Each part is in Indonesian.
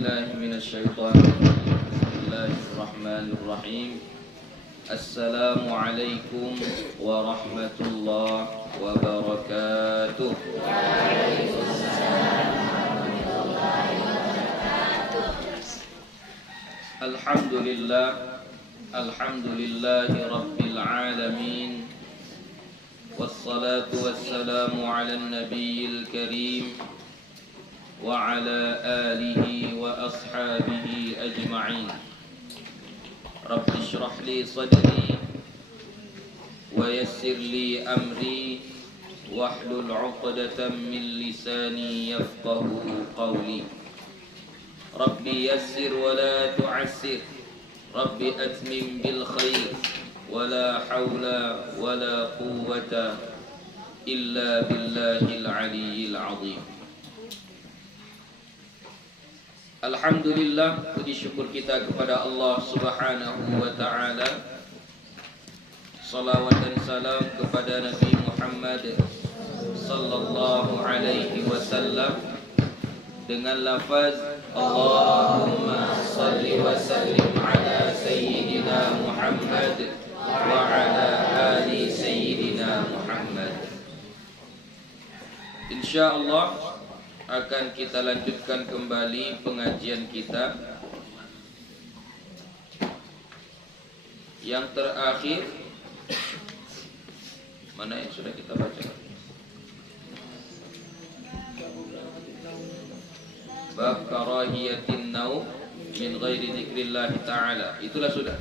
بالله من الشيطان الرجيم. بسم الله الرحمن الرحيم. السلام عليكم ورحمة الله وبركاته. وعليكم السلام ورحمة الله وبركاته. الحمد لله رب العالمين، والصلاة والسلام على النبي الكريم وعلى آله وأصحابه أجمعين. رب اشرح لي صدري ويسر لي أمري واحلل عقدة من لساني يفقه قولي. ربي يسر ولا تعسر، ربي أتمم بالخير، ولا حول ولا قوة إلا بالله العلي العظيم. Alhamdulillah, puji syukur kita kepada Allah Subhanahu wa ta'ala. Salawat dan salam kepada Nabi Muhammad sallallahu alaihi wasallam dengan lafaz Allahumma salli wa sallim ala Sayyidina Muhammad wa ala ali Sayyidina Muhammad. InsyaAllah akan kita lanjutkan kembali pengajian kita yang terakhir. Mana yang sudah kita baca? Bab karahiyatin naum min ghairi dzikrillah ta'ala. Itulah sudah.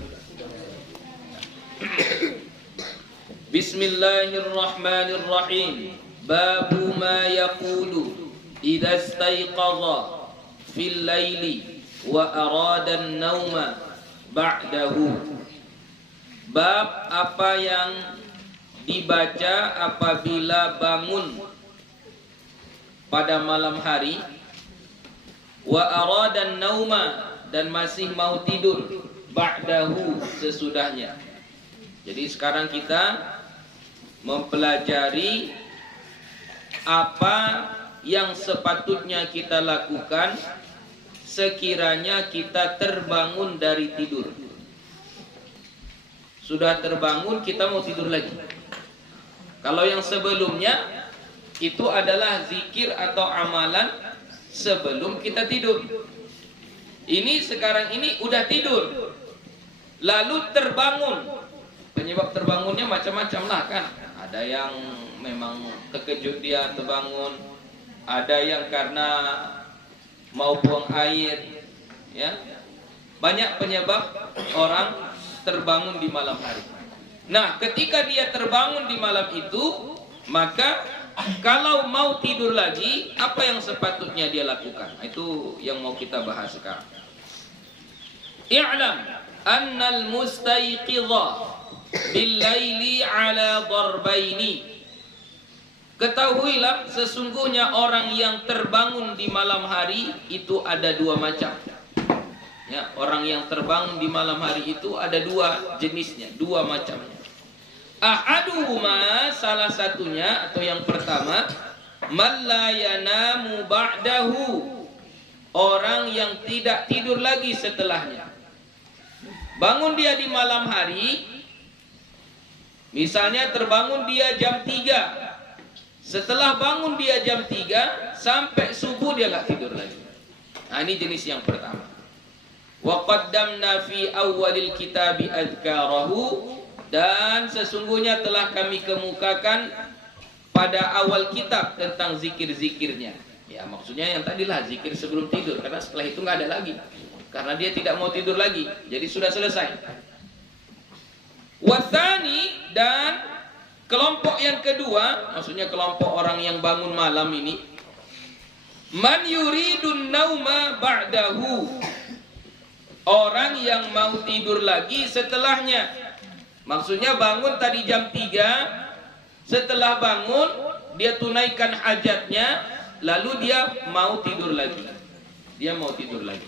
Bismillahirrahmanirrahim. Babu ma yaqulu idza istayqadha fil laili wa arada an-nauma ba'dahu. Bab apa yang dibaca apabila bangun pada malam hari, wa arada an-nauma, dan masih mau tidur, ba'dahu, sesudahnya. Jadi sekarang kita mempelajari apa yang sepatutnya kita lakukan sekiranya kita terbangun dari tidur. Sudah terbangun, kita mau tidur lagi. Kalau yang sebelumnya itu adalah zikir atau amalan sebelum kita tidur. Ini sekarang ini udah tidur, lalu terbangun. Penyebab terbangunnya macam-macam lah kan. Ada yang memang terkejut dia terbangun, ada yang karena mau buang air, ya. Banyak penyebab orang terbangun di malam hari. Nah, ketika dia terbangun di malam itu, maka kalau mau tidur lagi, apa yang sepatutnya dia lakukan? Itu yang mau kita bahas sekarang. I'lam annal mustayqidha bil-laili ala darbaini. Ketahuilah sesungguhnya orang yang terbangun di malam hari itu ada dua macam. Ya, orang yang terbangun di malam hari itu ada dua jenisnya, dua macamnya. Ahaduhuma, salah satunya atau yang pertama, man la yanamu ba'dahu, orang yang tidak tidur lagi setelahnya. Bangun dia di malam hari, misalnya terbangun dia jam 3. Setelah bangun dia jam 3 sampai subuh dia nggak tidur lagi. Nah, ini jenis yang pertama. Wa qaddamna fi awwalil kitabi adhkarahu, dan sesungguhnya telah kami kemukakan pada awal kitab tentang zikir-zikirnya. Ya, maksudnya yang tadilah zikir sebelum tidur, karena setelah itu nggak ada lagi. Karena dia tidak mau tidur lagi, jadi sudah selesai. Wathani, dan kelompok yang kedua, maksudnya kelompok orang yang bangun malam ini, man yuridun nauma ba'dahu, orang yang mau tidur lagi setelahnya. Maksudnya bangun tadi jam 3, setelah bangun dia tunaikan hajatnya, lalu dia mau tidur lagi. Dia mau tidur lagi.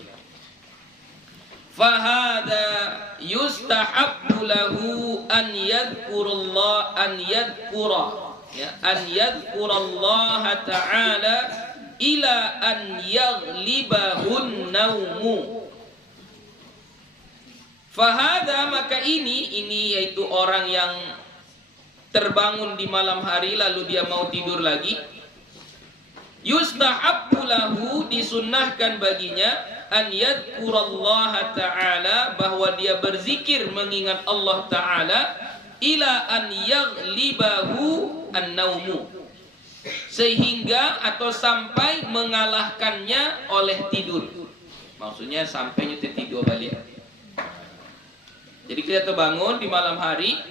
Fahada yustahabbu lahu an yadhkurallah, an yadhkura, ya, an yadhkurallaha ta'ala ila an yaghlibahun naumu. Fahada, maka ini yaitu orang yang terbangun di malam hari lalu dia mau tidur lagi. Yustahabbu lahu, disunnahkan baginya, an yadhkurallaha ta'ala, bahwa dia berzikir mengingat Allah Ta'ala, ila an yaghlibahu an-naumu, sehingga atau sampai mengalahkannya oleh tidur. Maksudnya sampai nyuti tidur balik. Jadi kita terbangun di malam hari,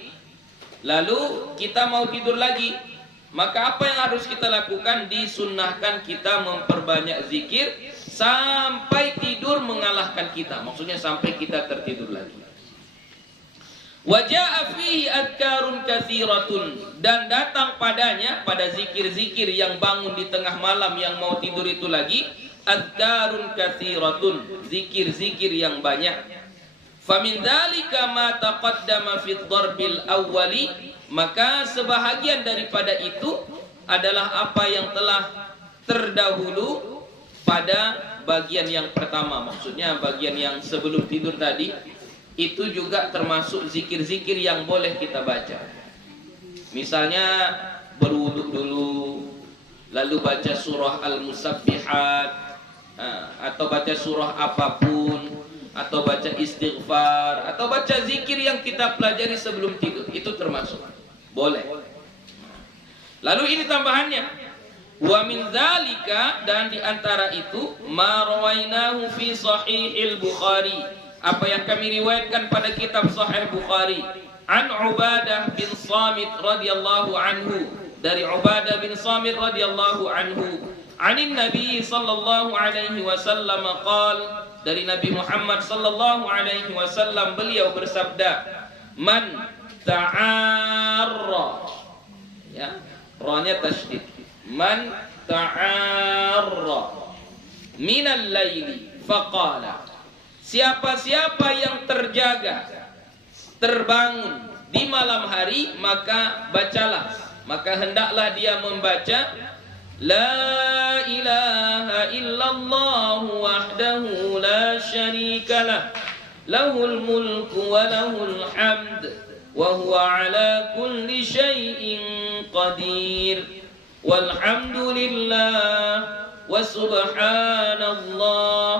lalu kita mau tidur lagi. Maka apa yang harus kita lakukan? Disunnahkan kita memperbanyak zikir sampai tidur mengalahkan kita. Maksudnya sampai kita tertidur lagi. Waja'a fihi adkarun katsiratun, dan datang padanya, pada zikir-zikir yang bangun di tengah malam yang mau tidur itu lagi, adkarun katsiratun, zikir-zikir yang banyak. Famin dzalika ma taqaddama fi dharbil awwali, maka sebahagian daripada itu adalah apa yang telah terdahulu pada bagian yang pertama. Maksudnya bagian yang sebelum tidur tadi, itu juga termasuk zikir-zikir yang boleh kita baca. Misalnya berwudu dulu, lalu baca surah Al-Musabbihat, atau baca surah apapun, atau baca istighfar, atau baca zikir yang kita pelajari sebelum tidur, itu termasuk boleh. Lalu ini tambahannya, wa min dzalika, dan di antara itu, ma rawainahu fi sahihil Bukhari, apa yang kami riwayatkan pada kitab Sahih Bukhari, an Ubadah bin Samit radhiyallahu anhu, dari Ubadah bin Samit radhiyallahu anhu, anin Nabi sallallahu alaihi wasallam qala, dari Nabi Muhammad sallallahu alaihi wasallam, beliau bersabda, man ta'arra, ya, ra-nya tasydid, man ta'arra minal laili faqala, siapa-siapa yang terjaga, terbangun di malam hari, maka bacalah, maka hendaklah dia membaca la ilaha illallah wahdahu la syarika lah, lahul mulku wa lahul hamd wa huwa ala kulli syai'in qadir, walhamdulillah wa subhanallah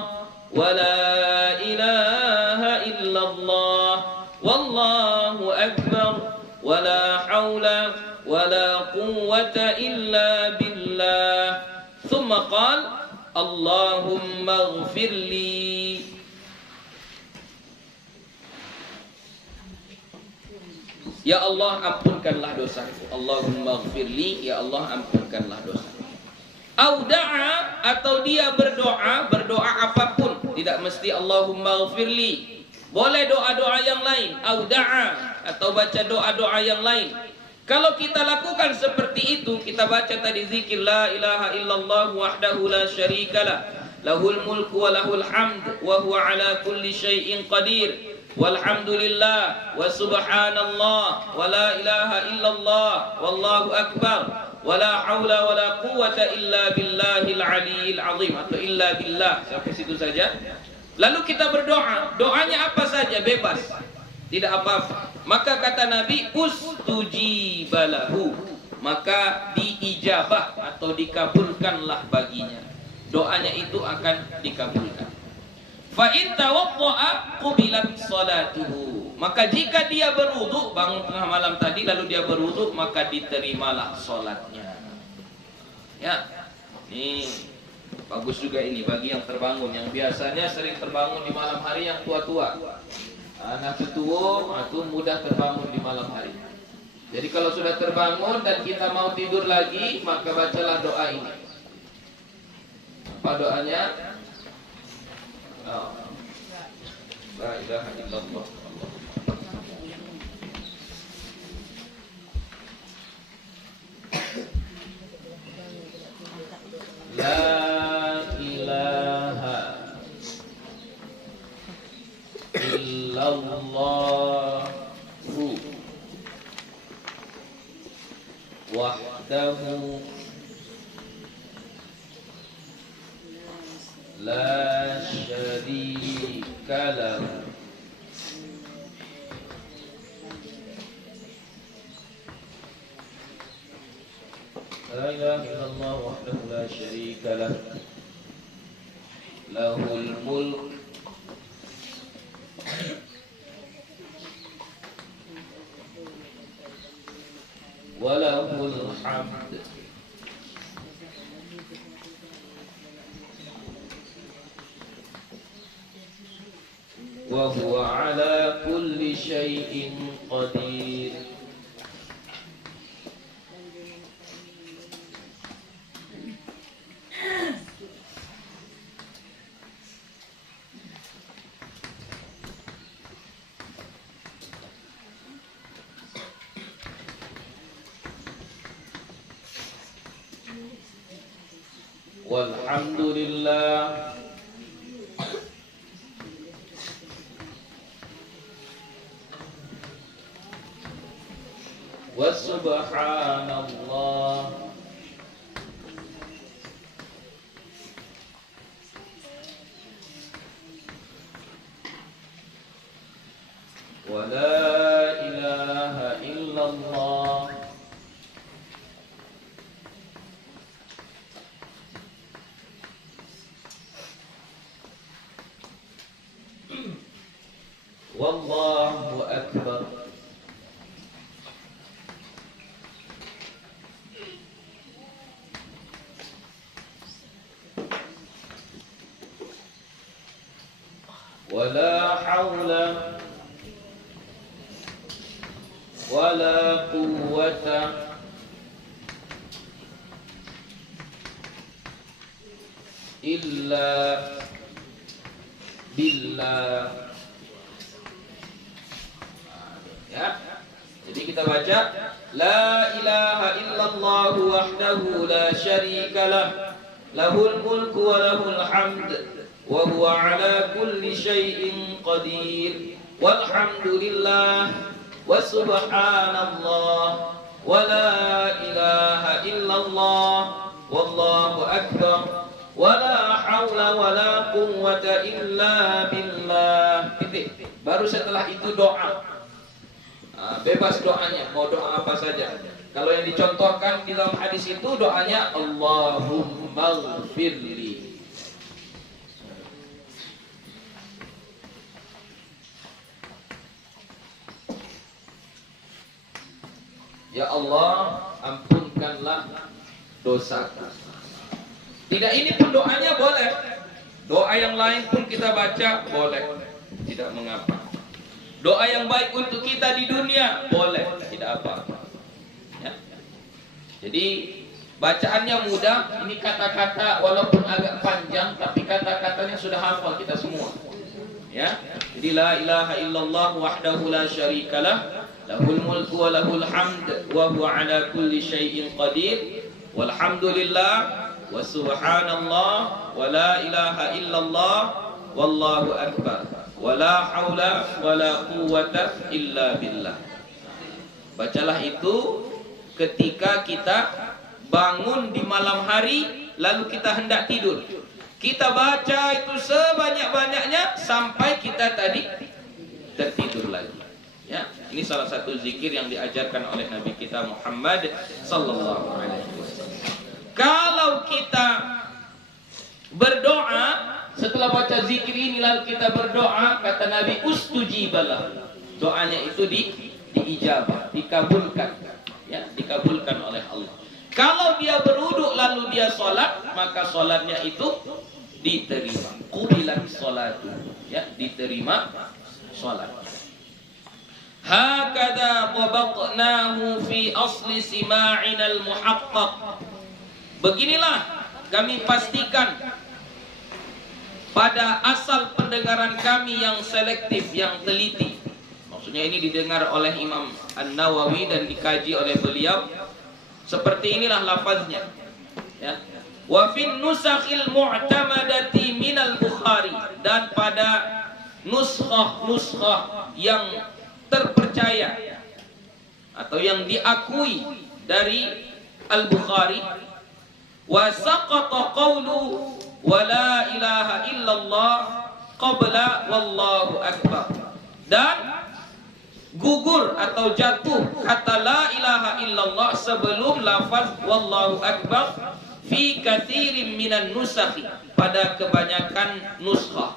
wa la ilaha illallah wallahu akbar wa la hawla wa la quwwata illa billah. Thumma qala Allahumma ighfir li, ya Allah ampunkanlah dosaku. Allahumma ighfirli, ya Allah ampunkanlah dosaku. Au da'a, atau dia berdoa, berdoa apapun, tidak mesti Allahumma ighfirli, boleh doa-doa yang lain. Au da'a, atau baca doa-doa yang lain. Kalau kita lakukan seperti itu, kita baca tadi zikir la ilaha illallah wahdahu la syarikalah, lahul mulku wa lahul hamd wa huwa ala kulli syai'in qadir, walhamdulillah wa subhanallah wa la ilaha illallah wallahu akbar wa la hawla wa la quwwata illa billahil aliyil azim, atau illa billah, sampai situ saja. Lalu kita berdoa, doanya apa saja, bebas, tidak apa-apa. Maka kata Nabi, ustujibalahu, maka diijabah atau dikabulkanlah baginya, doanya itu akan dikabulkan. Fa in tawadda'a qubilat salatuhu, maka jika dia berwudu, bangun tengah malam tadi lalu dia berwudu, maka diterimalah salatnya. Ya, ini bagus juga ini bagi yang terbangun, yang biasanya sering terbangun di malam hari, yang tua-tua. Anak tua itu mudah terbangun di malam hari. Jadi kalau sudah terbangun dan kita mau tidur lagi, maka bacalah doa ini. Apa doanya? La ilaha illallah. La ilaha illallahu wahdahu لا شريك له لا إله إلا الله وحده لا شريك له له الملك وله الحمد وهو على كل شيء قدير والحمد لله وسبحان الله ولا إله إلا الله والله أكبر ولا حول ولا قوة إلا بالله. Ya. Jadi kita baca la ilaha illallah wahdahu la syarika lah lahul mulku wa lahul hamd wa huwa ala kulli syai'in qadir walhamdulillah wa subhanallah wa la ilaha illallah wallahu akbar wa la hawla wa la quwwata illa billah. Titik. Baru setelah itu doa. Bebas doanya, mau doa apa saja. Kalau yang dicontohkan di dalam hadis itu doanya Allahumma ghfirli. Ya Allah, ampunkanlah dosaku. Tidak, ini pun doanya boleh. Doa yang lain pun kita baca boleh. Tidak mengapa. Doa yang baik untuk kita di dunia boleh, tidak apa-apa. Ya. Jadi bacaannya mudah. Ini kata-kata walaupun agak panjang, tapi kata-katanya sudah hafal kita semua. Ya. Jadi la ilaha illallah wahdahu la syarikalah lahul mulku wa lahul hamd wa huwa ala kulli syai'in qadir walhamdulillah wa subhanallah wa la ilaha illallah wallahu akbar. Wala haula wala quwwata illa billah. Bacalah itu ketika kita bangun di malam hari lalu kita hendak tidur. Kita baca itu sebanyak-banyaknya sampai kita tadi tertidur lagi. Ya, ini salah satu zikir yang diajarkan oleh Nabi kita Muhammad sallallahu alaihi wasallam. Kalau kita berdoa setelah baca zikir ini lalu kita berdoa, kata Nabi ustujibalah. Doanya itu diijabah, dikabulkan. Ya, dikabulkan oleh Allah. Kalau dia berwudu lalu dia salat, maka salatnya itu diterima. Qubilat salatu. Ya, diterima salat. Hakadha tabaqnahu fi asli sima'inal muhaqqaq. Beginilah kami pastikan pada asal pendengaran kami yang selektif, yang teliti. Maksudnya ini didengar oleh Imam An-Nawawi dan dikaji oleh beliau. Seperti inilah lafaznya. Ya. Wa fin nusakhil mu'tamadati minal Bukhari, dan pada nuskhah yang terpercaya atau yang diakui dari Al-Bukhari, wa saqata qawlu wa la ilaha illallah qabla wallahu akbar. Dan gugur atau jatuh kata la ilaha illallah sebelum lafaz wallahu akbar fi katsirin minan nusakhi, pada kebanyakan nuskhah.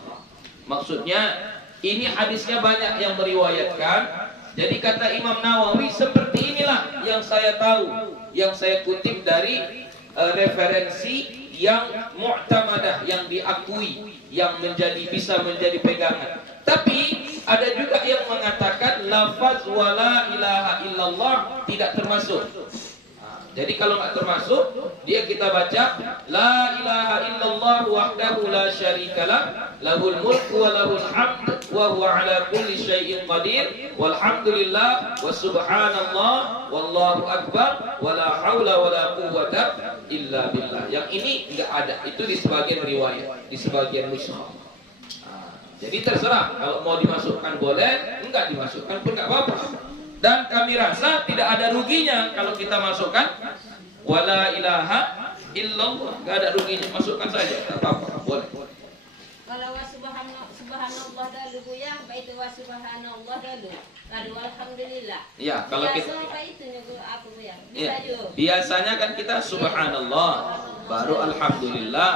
Maksudnya ini hadisnya banyak yang meriwayatkan. Jadi kata Imam Nawawi, seperti inilah yang saya tahu, yang saya kutip dari referensi yang mu'tamadah, yang diakui, yang bisa menjadi pegangan. Tapi ada juga yang mengatakan lafaz wala ilaha illallah tidak termasuk. Jadi kalau nggak termasuk, dia kita baca la ilaha illallah wahdahu la syarikalah, lahul mulku wa lahul hamd wa huwa ala kulli syai'in qadir, walhamdulillah wa subhanallah wallahu akbar wa la haula wa la quwwata illa billah. Yang ini enggak ada, itu di sebagian riwayat, di sebagian nuskhah. Jadi terserah, kalau mau dimasukkan boleh, enggak dimasukkan pun enggak apa-apa. Dan kami rasa tidak ada ruginya kalau kita masukkan wala ilaha illallah, enggak ada ruginya, masukkan saja, enggak apa-apa, boleh. Kalau subhanallah dulu ya, baik itu subhanallah dulu. Lalu alhamdulillah. Ya, kalau kita biasanya kan kita subhanallah, baru alhamdulillah,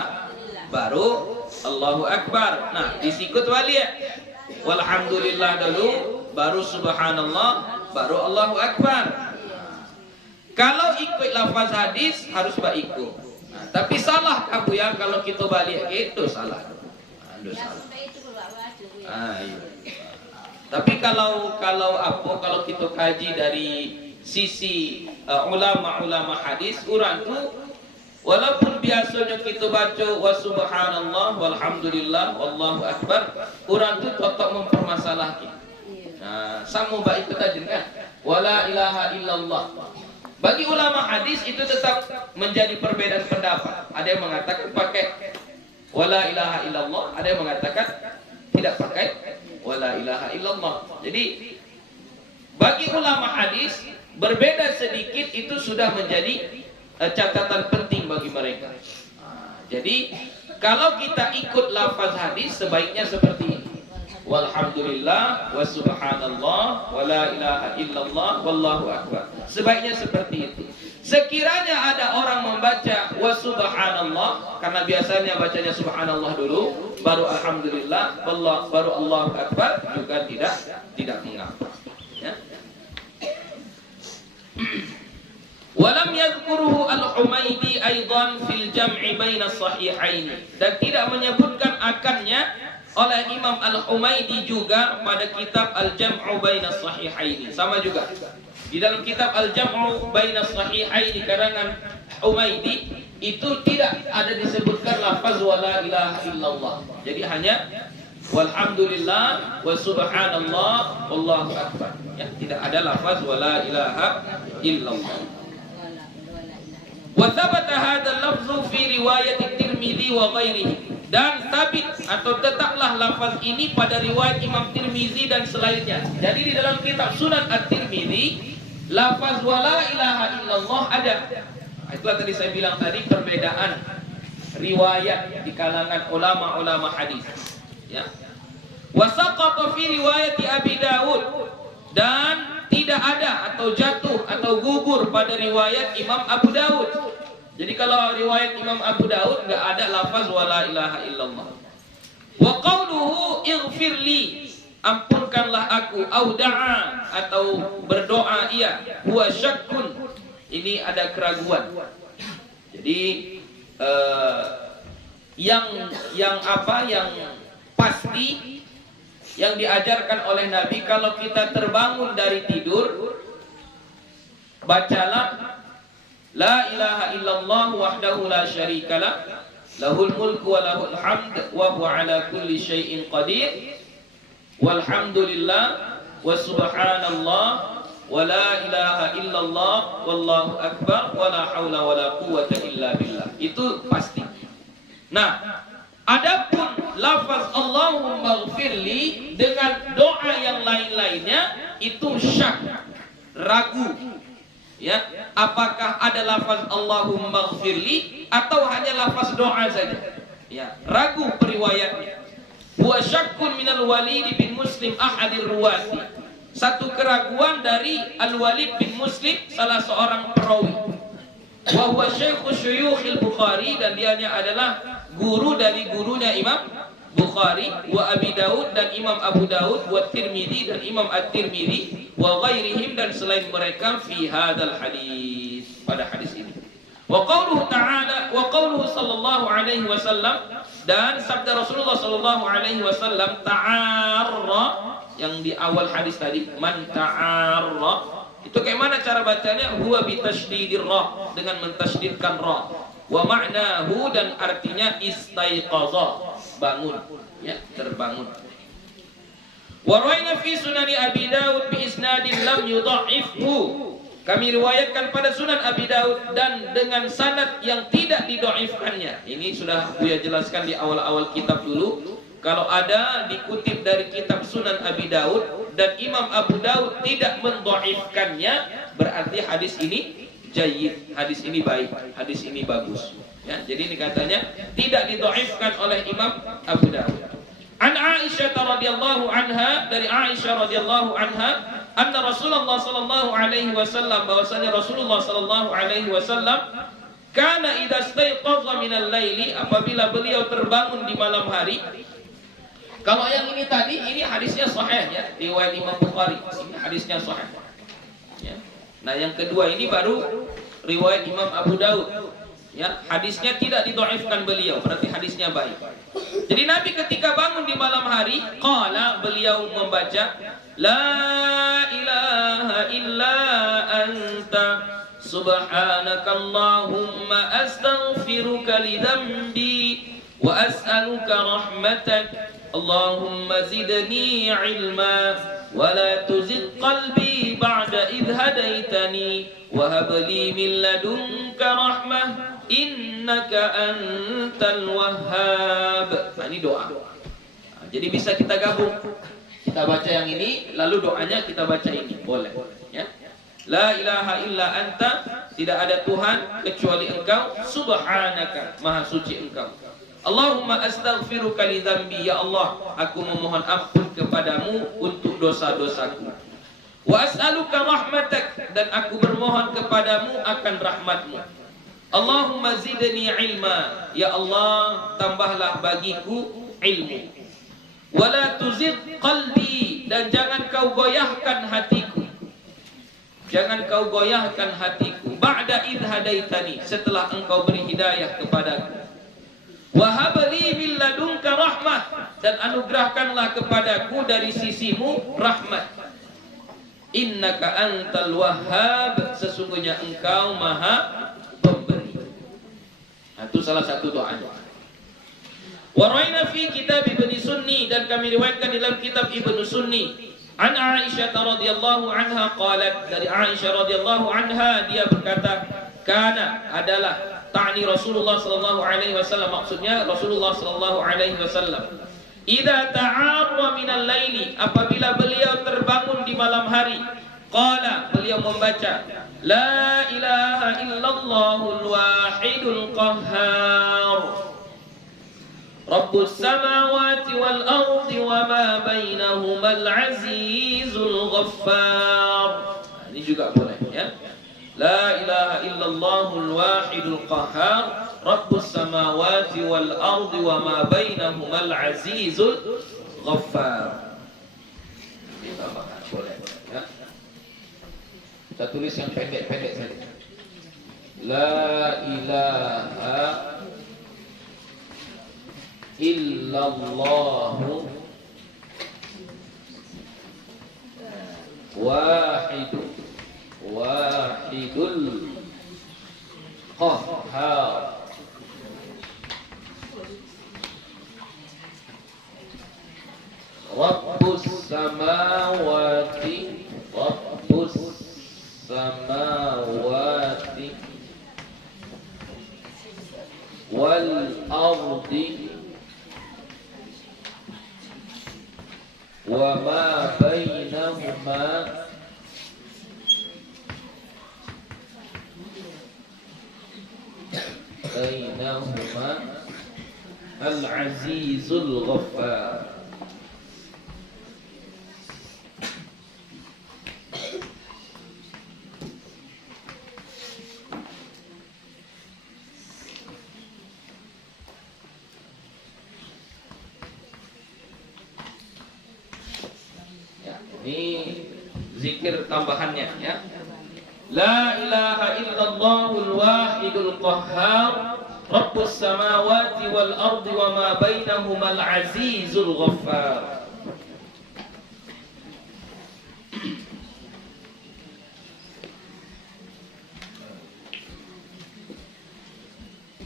baru Allahu akbar. Nah, disikut wali ya. Walhamdulillah dulu, baru subhanallah, baru Allahu akbar. Kalau ikut lafaz hadis harus ikut. Nah, tapi salah kamu ya kalau kita balik itu salah. Iya. Tapi kalau kita kaji dari sisi ulama-ulama hadis, orang tuh walaupun biasanya kita baca wa subhanallah walhamdulillah wallahu akbar, orang tuh tetap mempermasalahkan. Nah, sama baik itu tadi kan, wala ilaha illallah. Bagi ulama hadis itu tetap menjadi perbedaan pendapat. Ada yang mengatakan pakai wala ilaha illallah, ada yang mengatakan tidak pakai wala ilaha illallah. Jadi bagi ulama hadis berbeda sedikit itu sudah menjadi catatan penting bagi mereka. Jadi kalau kita ikut lafaz hadis sebaiknya seperti ini. Walhamdulillah wa subhanallah wa la ilaha illallah wallahu akbar. Sebaiknya seperti itu. Sekiranya ada orang membaca wa subhanallah, karena biasanya bacanya subhanallah dulu, baru alhamdulillah, baru Allahu akbar, juga tidak mengapa. Ya. Walam yadhkuruhu al-Humaidi aidan fil jam'i baina sahihain, dan tidak menyebutkan akannya oleh Imam Al-Humaidi juga pada kitab Al-Jam'u baina sahihain. Sama juga di dalam kitab Al-Jam'u baina sahihain karangan Humaidi itu tidak ada disebutkan lafaz wala ilaha illallah. Jadi hanya walhamdulillah wa subhanallah wallahu akbar. Ya, tidak ada lafaz wala ilaha illallah. Wa thabata hadha al-lafzu fi riwayat At-Tirmidzi wa ghairihi. Dan tabit atau tetaplah lafaz ini pada riwayat Imam Tirmizi dan selainnya. Jadi di dalam kitab Sunan At-Tirmizi lafaz wala ilaha illallah ada. Itulah tadi saya bilang tadi perbedaan riwayat di kalangan ulama-ulama hadis. Ya. Wa saqata fi riwayat Abi Dawud, dan tidak ada atau jatuh atau gugur pada riwayat Imam Abu Dawud. Jadi kalau riwayat Imam Abu Daud enggak ada lafaz wala ilaha illallah. Wa qauluhu ighfirli, ampunkanlah aku, au da'a atau berdoa ia, huwa syakkun, ini ada keraguan. Jadi yang pasti yang diajarkan oleh Nabi, kalau kita terbangun dari tidur, bacalah la ilaha illallah wahdahu la syarikalah, lahul mulku wa lahul hamd wa huwa ala kulli syai'in qadir, walhamdulillah wa subhanallah wa la ilaha illallah wallahu akbar wa la haula wa la quwwata illa billah. Itu pasti. Nah, adapun lafaz Allahumma ighfirli dengan doa yang lain-lainnya itu syak, ragu. Ya, apakah ada lafaz Allahumma ighfirli atau hanya lafaz doa saja? Ya, ragu periwayatnya. Wa syakkun minal Walid bin Muslim ahadir ruwati. Satu keraguan dari Al-Walid bin Muslim, salah seorang perawi. Wa huwa syaikhu syuyukhil Bukhari, dan dianya adalah guru dari gurunya Imam Bukhari, wa Abi Daud, dan Imam Abu Daud, wa Tirmidzi, dan Imam At-Tirmidzi, wa ghairihim, dan selain mereka, fi hadzal hadis, pada hadis ini. Wa qauluhu ta'ala, wa qauluhu sallallahu alaihi wasallam, dan sabda Rasulullah sallallahu alaihi wasallam, ta'arra, yang di awal hadis tadi, man ta'arra, itu kayak mana cara bacanya? Huwa bi tasydhidir ra, dengan mentasydidkan ra. Wa ma'nahu, dan artinya istaiqaza, bangun, ya, terbangun. Wa rawaina fi sunani Abi Daud bi isnadin lam yudha'ifhu. Kami riwayatkan pada Sunan Abi Daud dan dengan sanad yang tidak didhaifkannya. Ini sudah Buya jelaskan di awal-awal kitab dulu. Kalau ada dikutip dari kitab Sunan Abi Daud dan Imam Abu Daud tidak mendhaifkannya, berarti hadis ini jayyid, hadis ini baik, hadis ini bagus. Ya, jadi ini katanya tidak didhaifkan oleh Imam Abu Daud. An Aisyah radhiyallahu anha, dari Aisyah radhiyallahu anha, anna Rasulullah sallallahu alaihi wasallam, bahwasanya Rasulullah sallallahu alaihi wasallam kana idza istayqadha minal laili, apabila beliau terbangun di malam hari. Kalau yang ini tadi, ini hadisnya sahih ya, riwayat Imam Bukhari. Ini hadisnya sahih. Ya. Nah, yang kedua ini baru riwayat Imam Abu Daud. Ya, hadisnya tidak didhaifkan beliau, berarti hadisnya baik. Jadi Nabi ketika bangun di malam hari, qala, beliau membaca, la ilaha illa anta subhanakallahumma astaghfiruka li dhanbi wa as'aluka rahmatak Allahumma zidni ilma wa la tuzigh qalbi ba'da idh hadaitani wa hab li min ladunka rahmah innaka antal wahhab. Nah, ini doa. Nah, jadi bisa kita gabung. Kita baca yang ini, lalu doanya kita baca ini. Boleh. Ya. La ilaha illa anta, tidak ada Tuhan kecuali Engkau, subhanaka, maha suci Engkau. Allahumma astaghfiruka li dzambi, ya Allah, aku memohon ampun kepadamu untuk dosa-dosaku. Wa as'aluka rahmatak, dan aku bermohon kepadamu akan rahmatmu. Allahumma zidni ilma, ya Allah, tambahlah bagiku ilmu. Wala tuzigh qalbi, dan jangan kau goyahkan hatiku. Jangan kau goyahkan hatiku. Ba'da idh hadaitani, setelah engkau beri hidayah kepadaku. Wa hab li min ladunka rahmah, dan anugerahkanlah kepadaku dari sisimu rahmat. Innaka antal wahhab, sesungguhnya engkau maha pemberi. Nah, itu salah satu doanya. Waraina fi kitab Ibnu Sunni, dan kami riwayatkan dalam kitab Ibnu Sunni, an Aisyah radhiyallahu anha qalat, dari Aisyah radhiyallahu anha dia berkata, kana, adalah, ta'ni Rasulullah sallallahu alaihi wasallam, maksudnya Rasulullah sallallahu alaihi wasallam, idza ta'arra minal laili, apabila beliau terbangun di malam hari, qala, beliau membaca, la ilaha illallahul wahidul qahhar Rabbus samawati wal ardi wa ma bainahumal azizul ghaffar. Ini juga boleh ya. La ilaha illallahul wahidul qahhar Rabbus samawati wal ardi wa ma bainahumal azizul ghaffar. Ditambahkan boleh ya. Kita tulis yang pendek-pendek saja. La ilaha illallahu wahidul qahhar Rabbus samawati wal ardi wa ma bainahuma Al-Azizul Ghaffar. Ini zikir tambahannya ya. La ilaha illallahul wahidul qahhar Rabbus samawati wal ardi wa ma bainahumal azizul ghaffar.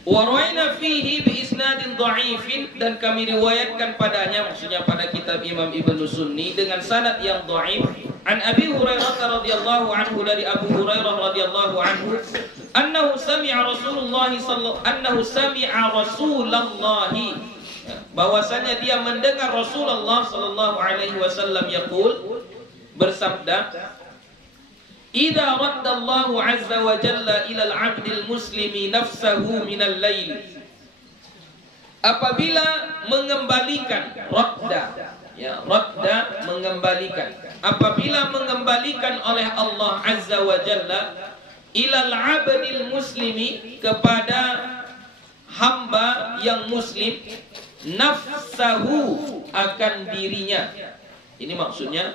Waraina fihi bi isnadin dha'ifin, dan kami riwayatkan padanya, maksudnya pada kitab Imam Ibnu Sunni dengan sanad yang dhaif. An Abi Hurairah radhiyallahu anhu, dari Abu Hurairah radhiyallahu anhu, annahu sami'a Rasulullah, bahwasanya dia mendengar Rasulullah sallallahu alaihi wasallam yaqul, bersabda, idza raddallahu azza wa jalla ila al-'abdil muslimi nafsahu minal lail, apabila mengembalikan, radda mengembalikan, apabila mengembalikan oleh Allah azza wa jalla ilal 'abdil muslimi, kepada hamba yang muslim, nafsahu, akan dirinya. Ini maksudnya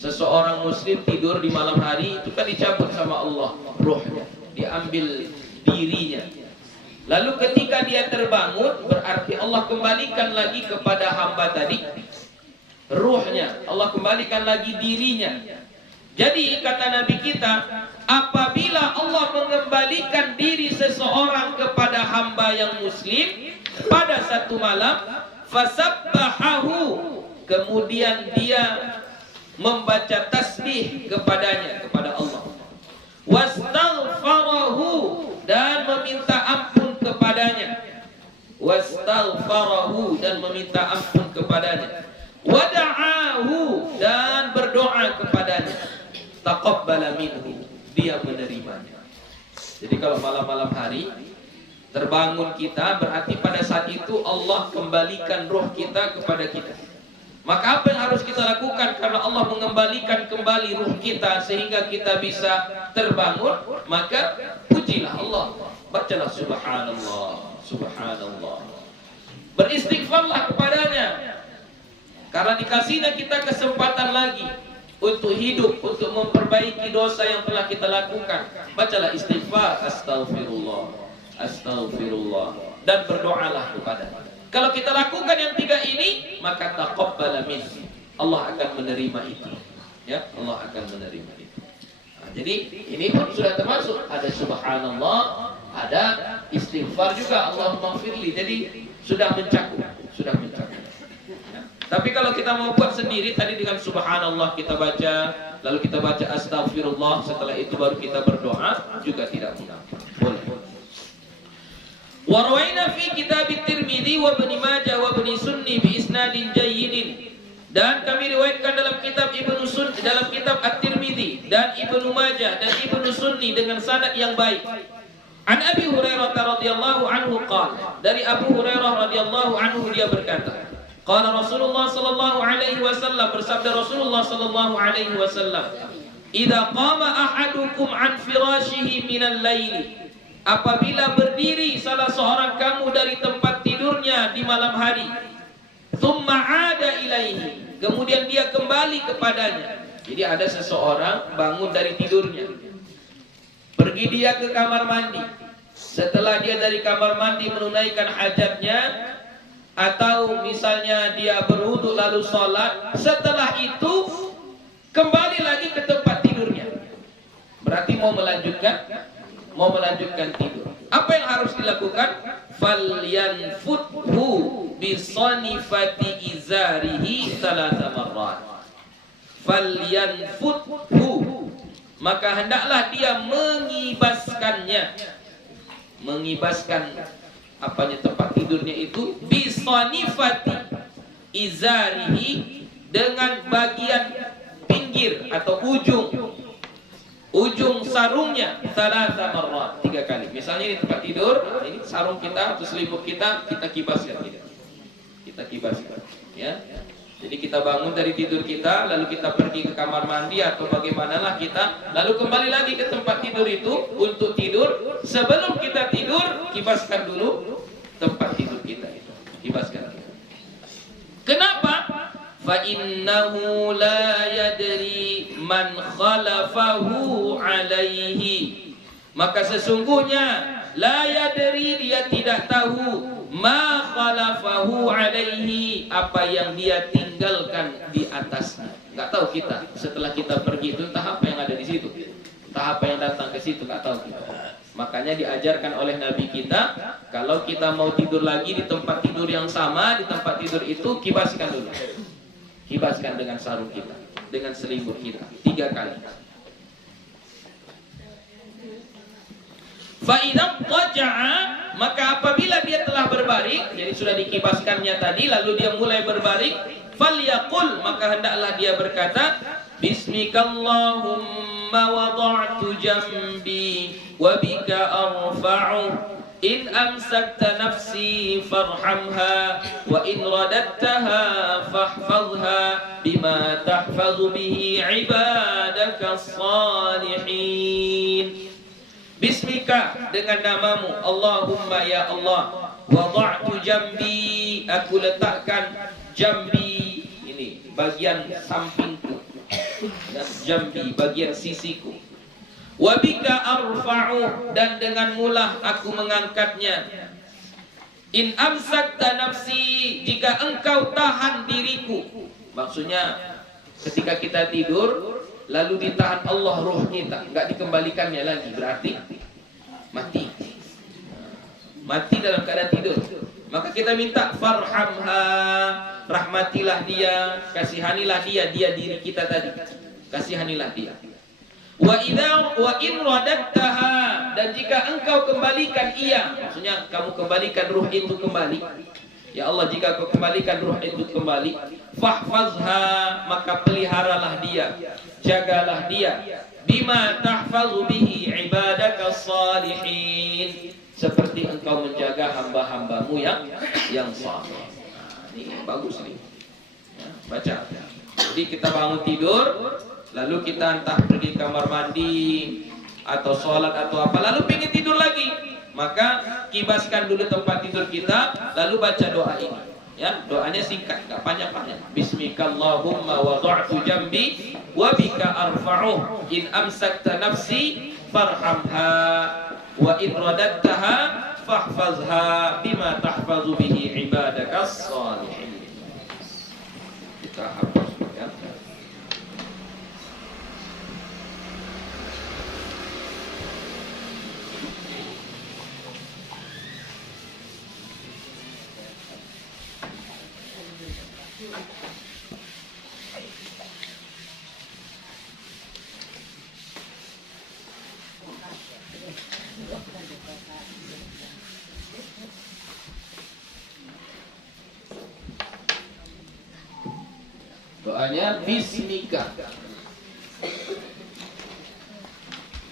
seseorang muslim tidur di malam hari itu kan dicabut sama Allah ruhnya, diambil dirinya. Lalu ketika dia terbangun, berarti Allah kembalikan lagi kepada hamba tadi ruhnya, Allah kembalikan lagi dirinya. Jadi kata Nabi kita, apabila Allah mengembalikan diri seseorang kepada hamba yang muslim pada satu malam, fasabbahahu, kemudian dia membaca tasbih kepadanya, kepada Allah, wastaghfarahu, dan meminta ampun kepadanya, wastaghfarahu, dan meminta ampun kepadanya, wada'ahu, dan berdoa kepadanya, taqabbala minhu, dia menerimanya. Jadi kalau malam-malam hari terbangun kita, berarti pada saat itu Allah kembalikan roh kita kepada kita. Maka apa yang harus kita lakukan? Karena Allah mengembalikan kembali ruh kita sehingga kita bisa terbangun, maka pujilah Allah, bacalah subhanallah, subhanallah, beristighfarlah kepadanya, karena dikasihnya kita kesempatan lagi untuk hidup, untuk memperbaiki dosa yang telah kita lakukan. Bacalah istighfar, astaghfirullah, astaghfirullah, dan berdoalah kepadanya. Kalau kita lakukan yang tiga ini, maka taqabbala min, Allah akan menerima itu. Ya, Allah akan menerima itu. Nah, jadi ini pun sudah termasuk, ada subhanallah, ada istighfar juga, Allahumma firli. Jadi sudah mencakup, sudah mencakup. Ya. Tapi kalau kita mau buat sendiri, tadi dengan subhanallah kita baca, lalu kita baca astaghfirullah, setelah itu baru kita berdoa, juga tidak mengapa. Boleh. Warwaina fi kitab Tirmidzi wa Ibnu Majah wa Ibnu Sunni bi isnadin jayyidin, dan kami riwayatkan dalam kitab Ibnu Sunni, dalam kitab At-Tirmidzi dan Ibnu Majah dan Ibnu Sunni dengan sanad yang baik. An Abi Hurairah radhiyallahu anhu qala, dari Abu Hurairah radhiyallahu anhu dia berkata, qala Rasulullah sallallahu alaihi wasallam, bersabda Rasulullah sallallahu alaihi wasallam, idza qama ahadukum an firashihi minal laili, apabila berdiri salah seorang kamu dari tempat tidurnya di malam hari, thumma ada ilaihi, kemudian dia kembali kepadanya. Jadi ada seseorang bangun dari tidurnya, pergi dia ke kamar mandi, setelah dia dari kamar mandi menunaikan hajatnya, atau misalnya dia berwudu lalu sholat, setelah itu kembali lagi ke tempat tidurnya, berarti mau melanjutkan tidur. Apa yang harus dilakukan? Falyanfuthu bisanifati izarihi salasa marrat. Falyanfuthu, maka hendaklah dia mengibaskan apanya, tempat tidurnya itu, bisanifati izarihi, dengan bagian pinggir atau ujung sarungnya, salasa marrat, 3 kali. Misalnya ini tempat tidur, ini sarung kita atau selimut kita, kita kibaskan. kita kibaskan, ya. Jadi kita bangun dari tidur kita, lalu kita pergi ke kamar mandi atau bagaimanalah kita, lalu kembali lagi ke tempat tidur itu untuk tidur. Sebelum kita tidur, kibaskan dulu tempat tidur kita itu, kibaskan. Kenapa? Fa innahu la yadri man khalafahu alaihi. Maka sesungguhnya la yadri, dia tidak tahu, ma khalafahu alaihi, apa yang dia tinggalkan di atasnya. Enggak tahu kita setelah kita pergi itu entah apa yang ada di situ, entah apa yang datang ke situ, enggak tahu kita. Makanya diajarkan oleh Nabi kita, kalau kita mau tidur lagi di tempat tidur yang sama, di tempat tidur itu kibaskan dulu. Kibaskan dengan sarung kita, dengan selimut kita 3 kali. Fa'idam qaja'a, maka apabila dia telah berbaring, jadi sudah dikibaskannya tadi, lalu dia mulai berbaring, falyaqul, maka hendaklah dia berkata, Bismikallahumma wada'tu jambi wa bika arfa'u, in amsakta nafsi farhamha wa in radattaha fahfazha bima tahfazu bihi ibadaka salihin. Bismika, dengan namamu, Allahumma ya Allah, wada'tu jambi, aku letakkan jambi, ini bagian sampingku, jambi bagian sisiku, wabika arfa'u, dan dengan mulah aku mengangkatnya, in amsakta nafsi, jika engkau tahan diriku. Maksudnya ketika kita tidur lalu ditahan Allah roh kita, enggak dikembalikannya lagi, berarti mati. Mati dalam keadaan tidur. Maka kita minta farhamha, rahmatilah dia, kasihanilah dia, diri kita tadi. Kasihanilah dia. Wa in radattaha, dan jika engkau kembalikan ia, maksudnya kamu kembalikan ruh itu kembali. Ya Allah, jika kau kembalikan ruh itu kembali, fahfazha, maka peliharalah dia, jagalah dia, bima tahfazu bihi ibadaka salihin, seperti engkau menjaga hamba-hambamu yang saleh. Ini bagus nih. Ya, baca. Jadi kita bangun tidur, lalu kita entah pergi kamar mandi atau sholat atau apa, lalu pengen tidur lagi, maka kibaskan dulu tempat tidur kita, lalu baca doa ini. Ya, doanya singkat, enggak panjang-panjang. Bismikallahumma wada'tu jambi wa bika arfa'uh, in amsakta nafsi farhamha wa in radattaha fahfazha bima tahfazu bihi ibadakas salihin. Kita hapus ya. Doanya bismika.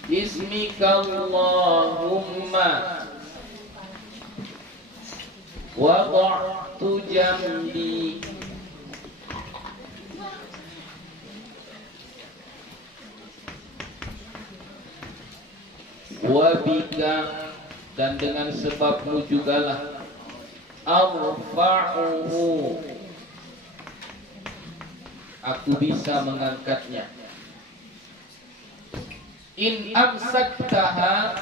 Bismikallahumma wada'tu jambi wabika, dan dengan sebabmu jugalah arfa'uhu, aku bisa mengangkatnya. In amsaktaha,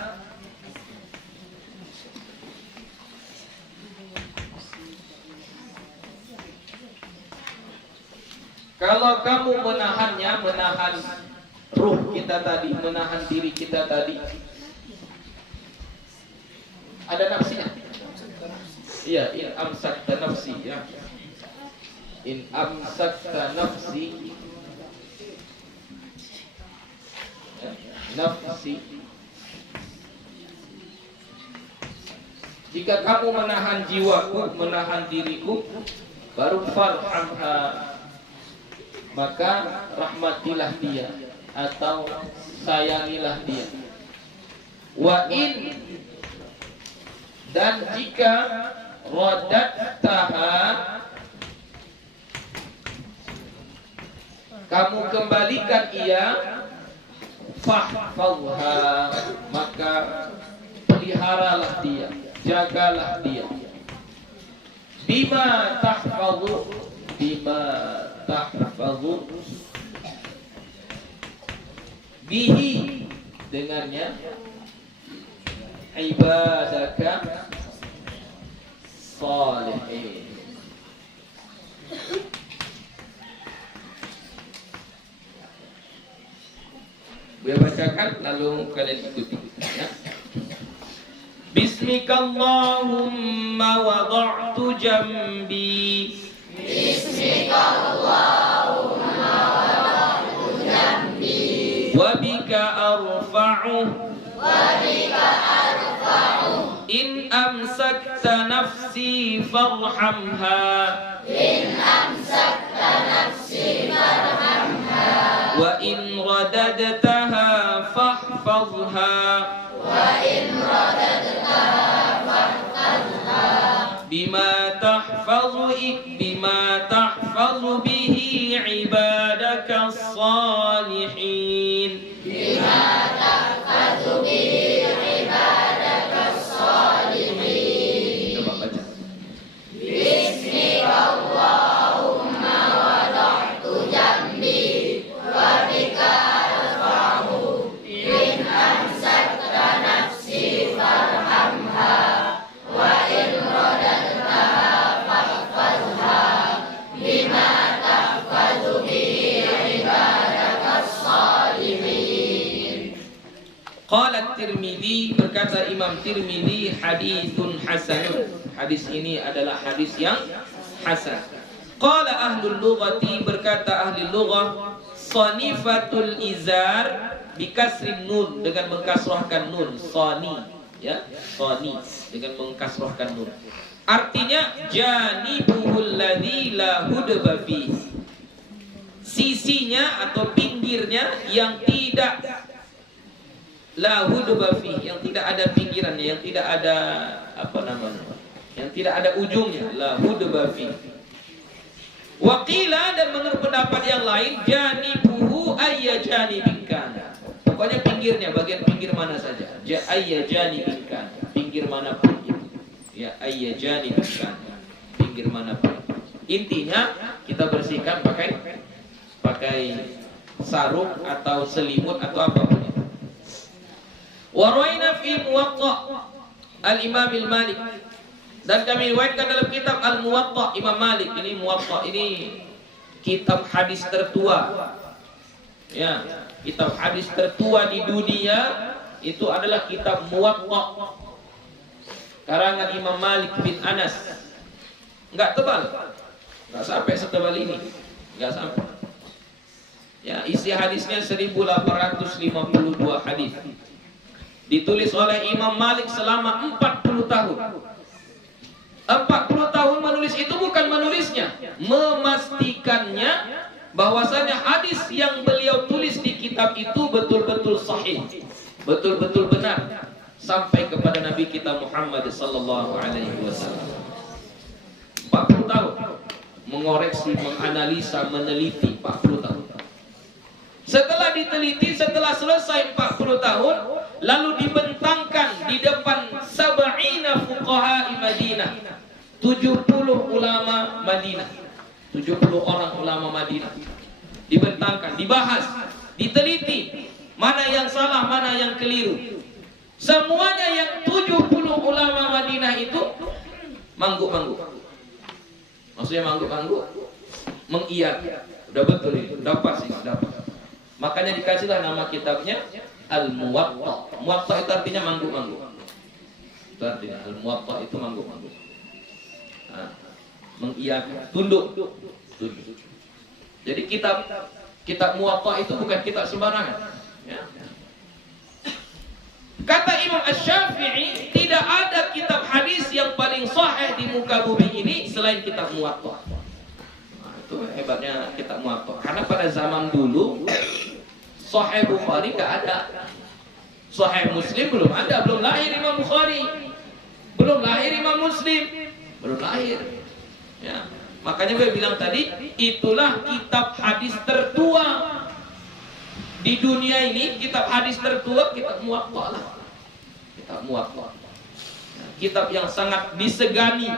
kalau kamu menahannya, menahan ruh kita tadi, menahan diri kita tadi, ada nafsinya. Iya, in amsakta nafsi ya. In amsakta nafsi, nafsi, jika kamu menahan jiwaku, menahan diriku, baru farhamha, maka rahmatilah dia atau sayangilah dia. Wa in, dan jika radattaha, kamu kembalikan ia, fahfazha, maka peliharalah dia, jagalah dia. Bima tahfazu, bihi, dengannya, ibadaka salihin. Beliau bacakan lalu kalian ikuti ya. Bismikallahumma wada'tu jambi, Bismikallahumma wada'tu jambi, wa bika arfa'u, in amsakta nafsi farhamha, wa in radadtaha fahfazha, bima tahfazu bihi ibadaka salihin. Coba baca. Qala Tirmidzi, berkata Imam Tirmidzi, haditsun hasanun, hadis ini adalah hadis yang hasan. Qala ahlul lughati, berkata ahli lughah, sanifatul izar bikasrin nun, dengan mengkasrahkan nun, sani ya, sani dengan mengkasrahkan nun. Artinya janibuhul ladzi la hudba fi, sisinya atau pinggirnya yang tidak la hudba fi, yang tidak ada pinggirannya, yang tidak ada apa namanya, yang tidak ada ujungnya, la hudba fi. Waqila, dan menurut pendapat yang lain, janibuhu ayya janibinkan, pokoknya pinggirnya, bagian pinggir mana saja, ayya janibinkan, pinggir mana pun ya, ayya janibinkan, pinggir mana pun. Intinya kita bersihkan pakai sarung atau selimut atau apapun. Waraina fi Muwatta al-Imam al-Malik, dan kami riwayatkan dalam kitab Al-Muwatta Imam Malik. Ini Muwatta ini kitab hadis tertua. Ya, kitab hadis tertua di dunia itu adalah kitab Muwatta karangan Imam Malik bin Anas. Enggak tebal. Enggak sampai setebal ini. Enggak sampai. Ya, isi hadisnya 1852 hadis. Ditulis oleh Imam Malik selama 40 tahun. 40 tahun menulis itu bukan menulisnya, memastikannya bahwasanya hadis yang beliau tulis di kitab itu betul-betul sahih, betul-betul benar sampai kepada Nabi kita Muhammad sallallahu alaihi wasallam. 40 tahun mengoreksi, menganalisa, meneliti, 40 tahun. Setelah diteliti, setelah selesai 40 tahun, lalu dibentangkan di depan sab'ina fuqaha Madinah, 70 ulama Madinah, 70 orang ulama Madinah dibentangkan, dibahas, diteliti, mana yang salah, mana yang keliru. Semuanya yang 70 ulama Madinah itu mangguk-mangguk. Maksudnya mangguk-mangguk, mengiyakan, udah betul ini, dapat sih, dapat. Makanya dikasihlah nama kitabnya Al-Muwatta. Muwatta itu artinya mangguk-mangguk. Itu artinya Al-Muwatta itu mangguk-mangguk. Nah, mengiyakan, tunduk. Jadi kitab Muwatta itu bukan kitab sembarangan. Ya. Kata Imam Asy-Syafi'i, tidak ada kitab hadis yang paling sahih di muka bumi ini selain kitab Muwatta. Nah, itu hebatnya kitab Muwatta. Karena pada zaman dulu Sahih Bukhari gak ada, Sahih Muslim belum ada, belum lahir Imam Bukhari, belum lahir Imam Muslim, belum lahir. Ya. Makanya gue bilang tadi, itulah kitab hadis tertua di dunia ini. Kitab hadis tertua kitab Muwatta lah. Kitab Muwatta. Kitab yang sangat disegani,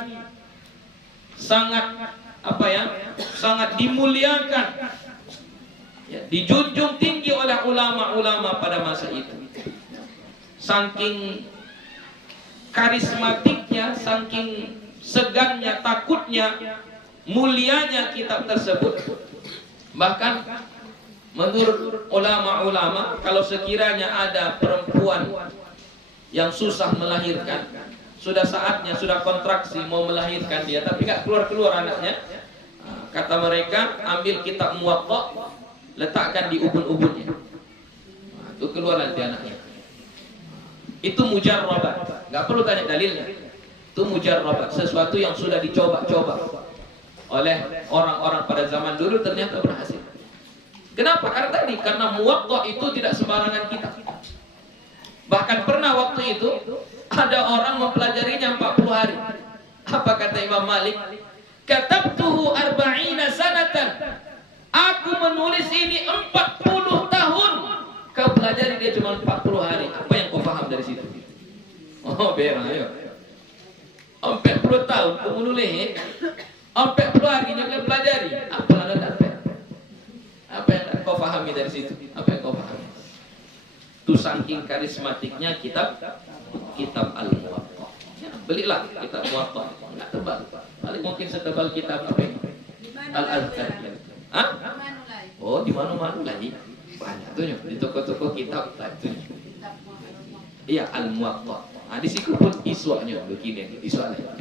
sangat sangat dimuliakan, ya, dijunjung tinggi oleh ulama-ulama pada masa itu. Saking karismatiknya, saking segannya, takutnya, mulianya kitab tersebut. Bahkan menurut ulama-ulama, kalau sekiranya ada perempuan yang susah melahirkan, sudah saatnya, sudah kontraksi mau melahirkan dia, tapi gak keluar-keluar anaknya, kata mereka, ambil kitab Muwatta, letakkan di ubun-ubunnya, itu keluar nanti anaknya. Itu mujarrabat, gak perlu tanya dalilnya. Itu mujarrabat, sesuatu yang sudah dicoba-coba oleh orang-orang pada zaman dulu, ternyata berhasil. Kenapa? Karena Muwatta itu tidak sembarangan kitab. Bahkan pernah waktu itu ada orang mempelajarinya 40 hari. Apa kata Imam Malik? Katabtuhu arba'ina sanatan. Aku menulis ini 40 tahun. Kau pelajari dia cuma 40 hari. Apa yang kau paham dari situ? Oh, berang, ayo. 40 tahun kau menulis. 40 hari dia pelajari. Apa yang kau pahami dari situ? Apa yang kau pahami? Itu saking karismatiknya kitab Al-Muwatta. Ya, belilah kitab Muwatta. Enggak tebal. Paling mungkin setebal kitab apa ini? Al-Azkar. Hah? Oh, di mana-mana lagi. Banyak tuh di toko-toko kitab tuh. Iya, Al-Muwatta. Nah, di situ pun iswanya begini, iswanya.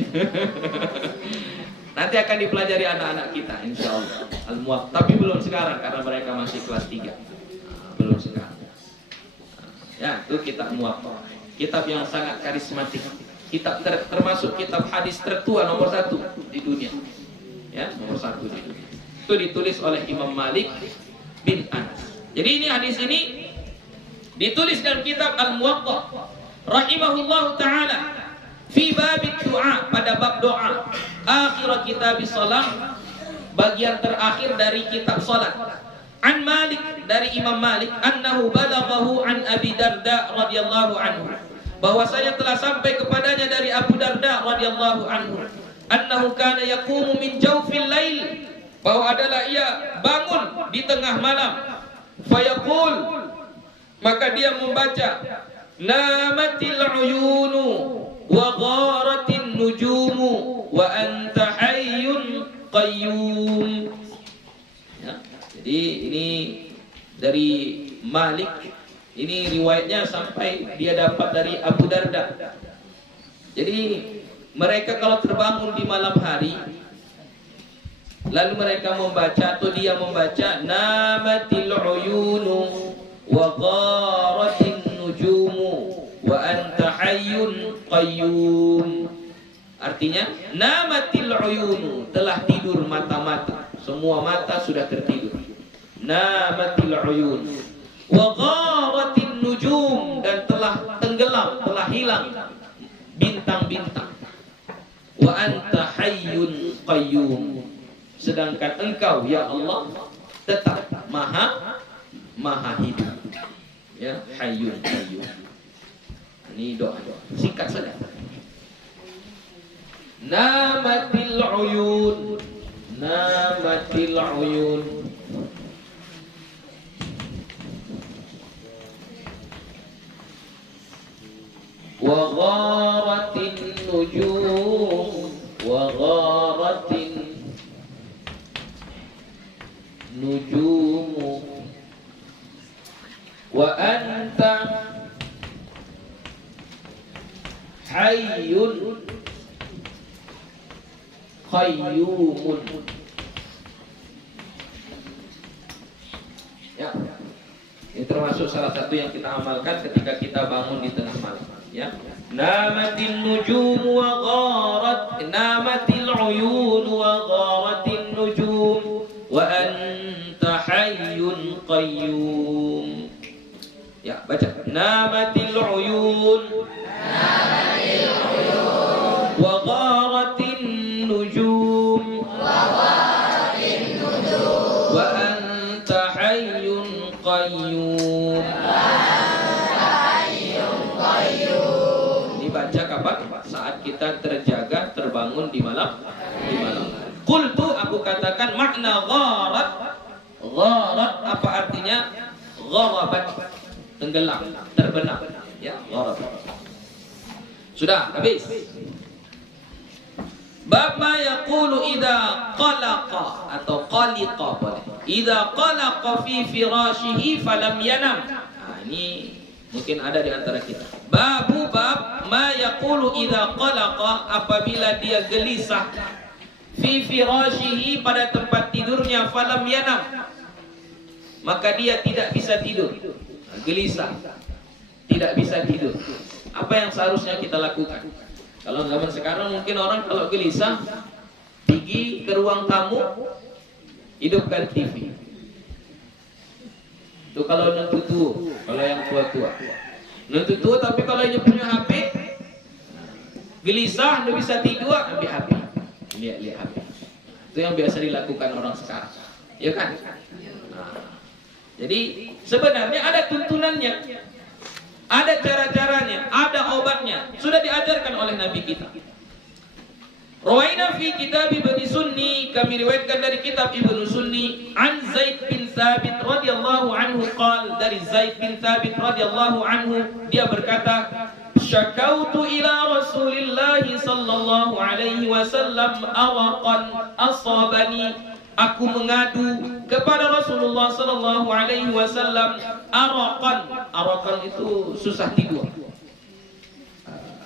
Nanti akan dipelajari anak-anak kita, insya Allah. Al-Muwatta, tapi belum sekarang karena mereka masih kelas 3. Belum sekarang. Ya, itu kitab Muwatta. Kitab yang sangat karismatik. Kitab termasuk kitab hadis tertua nomor 1 di dunia. Ya, nomor 1 di dunia. Itu ditulis oleh Imam Malik bin Anas. Jadi ini hadis ini ditulis dalam kitab Al-Muwatta rahimahullahu taala fi bab doa, pada bab doa, akhir kitab shalah, bagian terakhir dari kitab salat. An Malik, dari Imam Malik, annahu balaghahu an Abi Darda radhiyallahu anhu, bahwasanya telah sampai kepadanya dari Abu Darda radhiyallahu anhu, annahu kana yaqumu min jawfil lail, bahwa adalah ia bangun di tengah malam, fayaqul, maka dia membaca, namatil uyunu wa gharatin nujumu wa anta hayyun qayyum. Ya, jadi ini dari Malik, ini riwayatnya sampai dia dapat dari Abu Darda. Jadi mereka kalau terbangun di malam hari, lalu mereka membaca, atau dia membaca, namatil uyunu wa gharatin nujumu wa anta hayyun qayyum. Artinya, namatil uyunu, telah tidur mata-mata, semua mata sudah tertidur. Namatil uyun wa gharatin nujum, dan telah tenggelam, telah hilang bintang-bintang. Wa anta hayyun qayyum, sedangkan engkau ya Allah tetap maha hidup. Ya, hayyun qayyum. Ini doa singkat saja. Namatil uyun, namatil uyun, wa gharatin nujum, wa gharatin nujumu, wa anta hayyun qayyumun. Ya, ini termasuk salah satu yang kita amalkan ketika kita bangun di tengah malam. Ya, namatil nujum wa gharat, namatil uyun wa gharatin nujum, wa anta hayyun qayyum. Ya, baca. Namatil uyun, namatil uyun, wa gharatin nujum, wa baca kapan? Saat kita terjaga, terbangun di malam hari. Qultu, aku katakan makna gharat. Gharat apa artinya? Gharabat, tenggelam, terbenam. Ya, gharat. Sudah habis. Bab ma yaqulu idza qalaqa atau qaliqa boleh. Idza qalaqa fi firashihi falam yanam. Ini mungkin ada di antara kita. Bab ma yaqulu idza qalaqa, apabila dia gelisah fi firashihi pada tempat tidurnya falam yanam, maka dia tidak bisa tidur. Gelisah, tidak bisa tidur. Apa yang seharusnya kita lakukan? Kalau zaman sekarang mungkin orang kalau gelisah pergi ke ruang tamu, hidupkan TV. Itu kalau nentu kalau yang tua-tua. Nentu tua, tapi kalau yang punya HP, gelisah, nggak bisa tidur, ambil HP. Lihat HP. Itu yang biasa dilakukan orang sekarang. Ya kan? Nah, jadi sebenarnya ada tuntunannya. Ada cara-caranya, ada obatnya. Sudah diajarkan oleh Nabi kita. Rawaina fi kitab Ibnu Sunni, kami riwayatkan dari kitab Ibnu Sunni, an Zaid bin Thabit radhiyallahu anhu qala, dari Zaid bin Thabit radhiyallahu anhu, dia berkata, syakautu ila Rasulillah sallallahu alaihi wasallam araqan asabani. Aku mengadu kepada Rasulullah sallallahu alaihi wasallam araqan. Araqan itu susah tidur.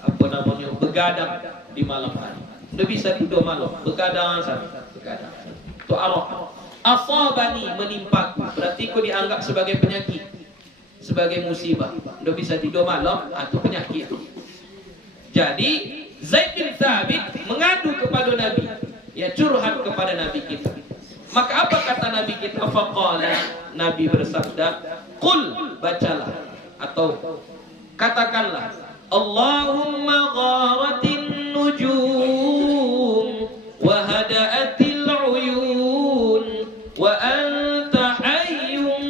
Apa namanya? Begadang di malam hari. Tidak bisa tidur malam, begadang sampai begadang. Itu araq. Asabani, menimpaku. Berarti aku dianggap sebagai penyakit, sebagai musibah. Tidak bisa tidur malam, itu penyakit. Jadi Zaid bin Thabit mengadu kepada Nabi, ya, curhat kepada Nabi kita. Maka apa kata Nabi kita? Faqala, Nabi bersabda, qul, bacalah atau katakanlah, Allahumma gharatin nujum wa hada'atil uyun wa anta hayyun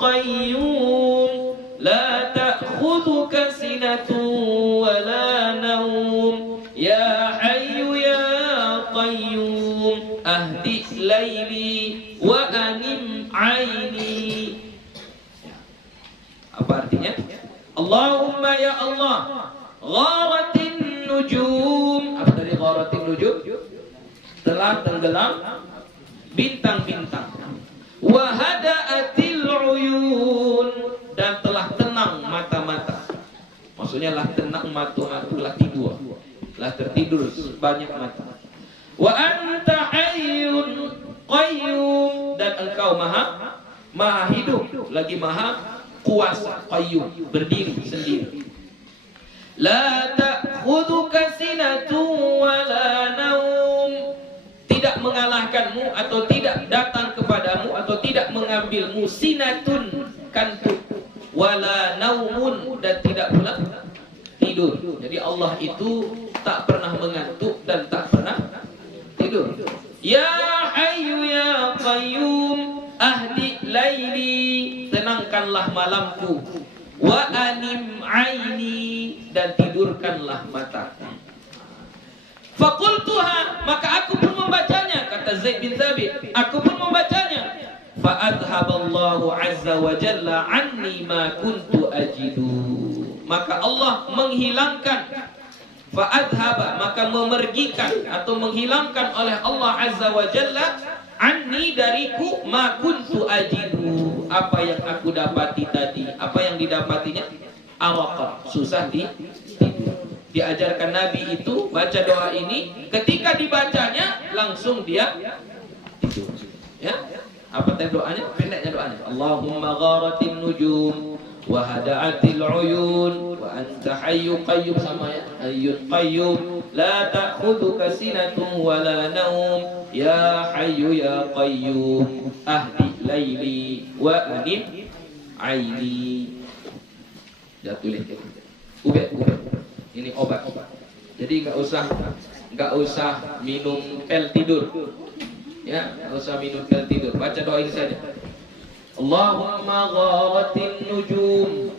qayyum la ta'khudhuka sinatun wa la nawm ya hayyu ya qayyum ahdi laili wa anim aini. Apa artinya? Allahumma ya Allah, gharatin nujum. Apa dari gharatin nujum? Telah tenggelam bintang-bintang. Wa hada'atil uyun, dan telah tenang mata-mata. Maksudnya lah tenang mata-mata, lah tidur, lah tertidur banyak mata. Wa anta hayyun qayyum, dan engkau maha hidup lagi maha kuasa, qayyum, berdiri sendiri. La ta'khudhuka sinatun wa la naum, tidak mengalahkanmu atau tidak datang kepadamu atau tidak mengambilmu sinatun, kantuk, wala naumun, dan tidak pula tidur. Jadi Allah itu tak pernah mengantuk dan tak pernah tidur. Ya Hayyu ya Qayyum ahdi laili, tenangkanlah malamku, wa anim aini, dan tidurkanlah mataku. Faqultuha, maka aku pun membacanya, kata Zaid bin Thabit, aku pun membacanya. Fa adhaballahu azza wa jalla anni ma kuntu ajidu, maka Allah menghilangkan, fa adhaba, maka memergikan atau menghilangkan oleh Allah azza wa jalla, anni, dariku, ma kuntu ajidu, apa yang aku dapati tadi. Apa yang didapatinya? Araqa, susah tidur. Diajarkan Nabi itu baca doa ini, ketika dibacanya langsung dia tidur. Ya, apa tadi doanya? Pendeknya doanya, Allahumma gharatin nujum wa hada'atil uyun wa anta hayyun qayyum, sama ya, hayyun qayyum la ta'khudhuka sinatun wa la naum ya hayyu ya qayyum ahdi laili wa anim aini. Dah tulis ubet. Ini obat. Jadi enggak usah minum pil tidur. Ya, enggak usah minum pil tidur. Baca doa ini saja. Allahumma gharatin nujum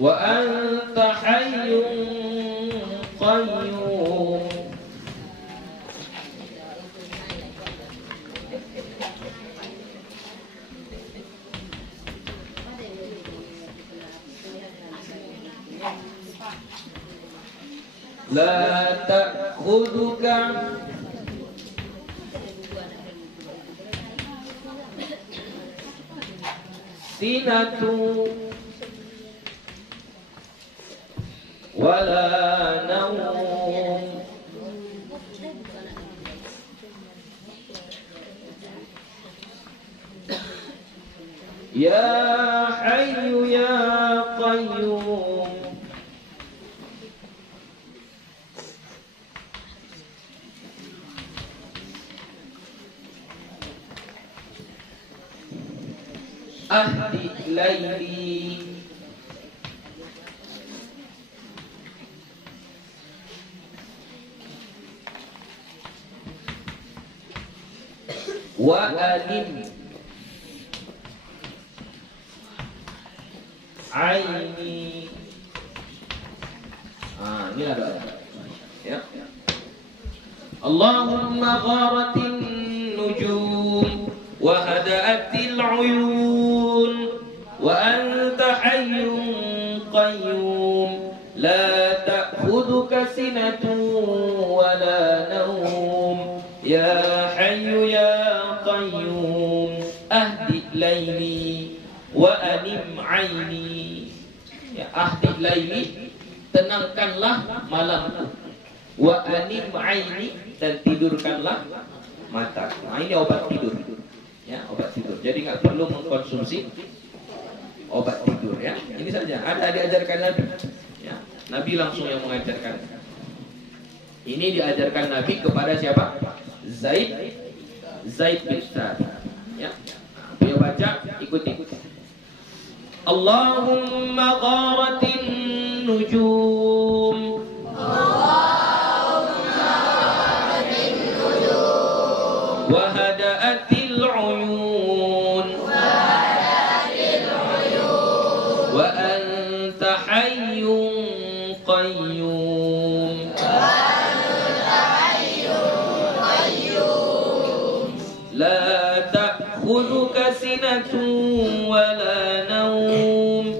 wa anta hayyun qayyum. La ta'khuduka sinatu wala naum. Ya Hayyu ya Qayyum. Ahdi laili wa alim aini. Ini ada ya. Allahumma gharatin nujum wa hada'atil uyun wa anta hayyun qayyum la ta'khudhuka sinatun wa la nawm ya hayyu ya qayyum ahdi laili wa anim aini. Ya, ahdi laili, tenangkanlah malamku, wa anim aini, dan tidurkanlah mata. Nah, ini obat tidur. Ya, obat tidur. Jadi nggak perlu mengkonsumsi obat tidur ya. Ini saja. Ada diajarkan Nabi. Ya, Nabi langsung yang mengajarkan. Ini diajarkan Nabi kepada siapa? Zaid bin Thabit. Ya. Beliau baca, ikuti. Allahumma gharatin nujum. Allahumma gharatin nujum. Wa hada'atil uyun. Wa anta hayyun qayyum. La ta'khudhuka sinatun wa la nawm.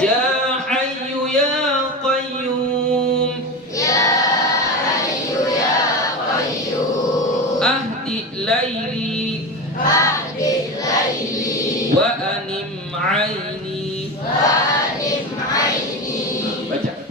Ya Hayyu ya Qayyum. Ahdi laili wa anim aini. Baca.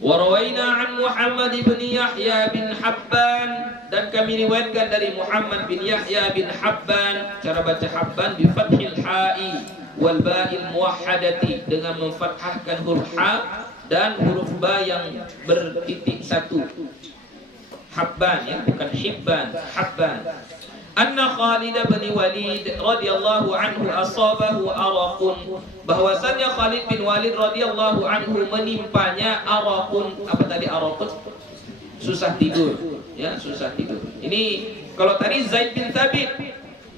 Warawaina an Muhammad bin Yahya bin Habban, dan kami riwayatkan dari Muhammad bin Yahya bin Habban. Cara baca Habban bi fathil ha'i wal ba'il muwahhadati, dengan memfathahkan huruf ha dan huruf ba yang bertitik satu. Habban ya, bukan Hibban, Habban. Anna Khalid bin Walid radhiyallahu anhu asabahu araqun, bahwasannya Khalid bin Walid radhiyallahu anhu menimpanya araqun. Apa tadi araqun? Susah tidur, ya, susah tidur. Ini kalau tadi Zaid bin Thabit,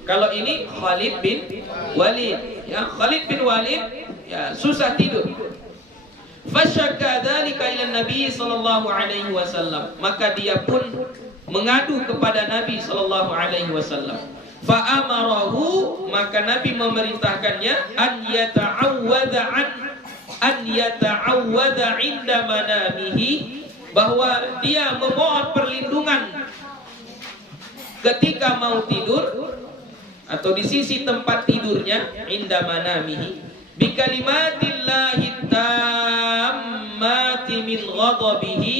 kalau ini Khalid bin Walid, ya, Khalid bin Walid ya susah tidur. Fasyakka dzalika ila Nabi sallallahu alaihi wasallam, maka dia pun mengadu kepada Nabi sallallahu alaihi wasallam. Fa amarahu, maka Nabi memerintahkannya an yata'awwadha inda manamihi, bahwa dia memohon perlindungan ketika mau tidur atau di sisi tempat tidurnya, inda manamihi, bi kalimatillahi tammati min ghadabihi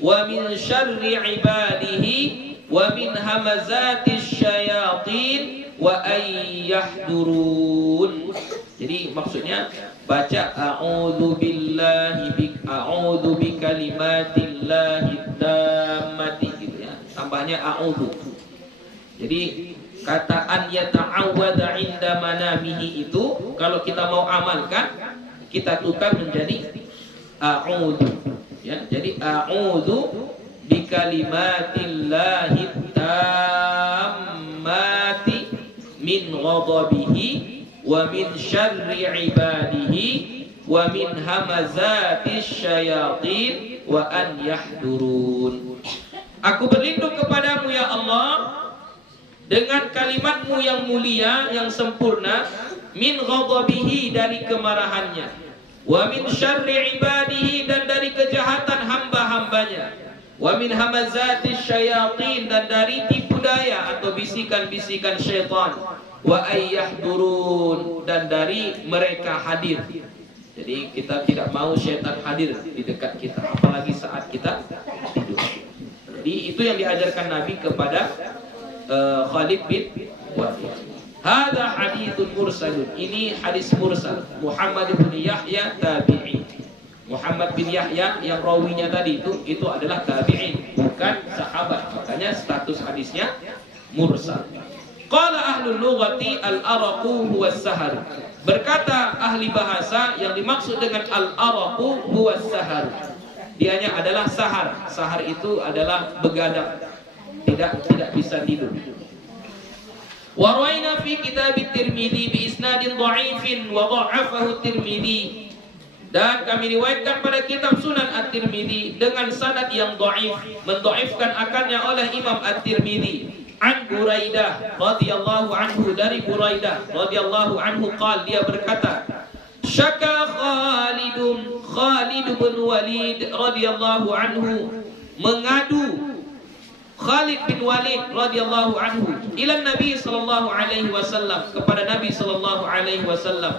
wa min syarri ibadihi wa min hamazatis syayatin wa ayyahdurun. Jadi maksudnya baca a'udzu bi kalimatillahi tammati gitu ya. Tambahnya a'udzu. Jadi kata an yata'awwadha 'inda manamihi itu kalau kita mau amalkan kita tukar menjadi a'udzu ya. Jadi a'udzu bi kalimatillahi tammati min ghadabihi wa min syarri ibadihi wa min hamazatis syayatin wa an yahdurun. Aku berlindung kepadamu ya Allah dengan kalimatmu yang mulia, yang sempurna, min ghadabihi dari kemarahannya, wa min syarri ibadihi dan dari kejahatan hamba-hambanya, wa min hamazatis syayatin dan dari tipu daya atau bisikan-bisikan syaitan, wa ayyahdurun dan dari mereka hadir. Jadi kita tidak mau syaitan hadir di dekat kita, apalagi saat kita tidur. Jadi itu yang diajarkan Nabi kepada Khalid bin Walid. Hadza haditsun mursalun. Ini hadis mursal. Muhammad bin Yahya tabi'i. Muhammad bin Yahya yang rawinya tadi itu adalah tabi'in, bukan sahabat. Makanya status hadisnya mursal. Qala ahlul lughati al-araqu huwa as-sahar. Berkata ahli bahasa yang dimaksud dengan al-araqu huwa as-sahar. Dianya adalah sahar. Sahar itu adalah begadang. Tidak bisa tidur. Wa rawaina fi kitab at-Tirmidzi bi isnadin dha'ifin wa dha'afahu at-Tirmidzi. Dan kami riwayatkan pada kitab Sunan At-Tirmidzi dengan sanad yang dhaif, mendhaifkan akannya oleh Imam At-Tirmidzi. An Buraidah radhiyallahu anhu, dari Buraidah radhiyallahu anhu qala, dia berkata, syaka Khalid bin Walid radhiyallahu anhu, mengadu Khalid bin Walid radhiyallahu anhu ila Nabi sallallahu alaihi wasallam, kepada Nabi sallallahu alaihi wasallam.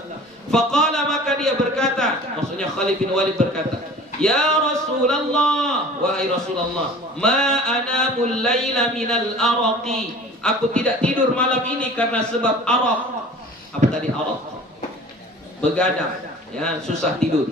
Faqala, maka dia berkata, maksudnya Khalid bin Walid berkata, ya Rasulullah, wahai Rasulullah, ma anamul laila minal araqi, aku tidak tidur malam ini karena sebab araq. Apa tadi araq? Begadang, ya, susah tidur.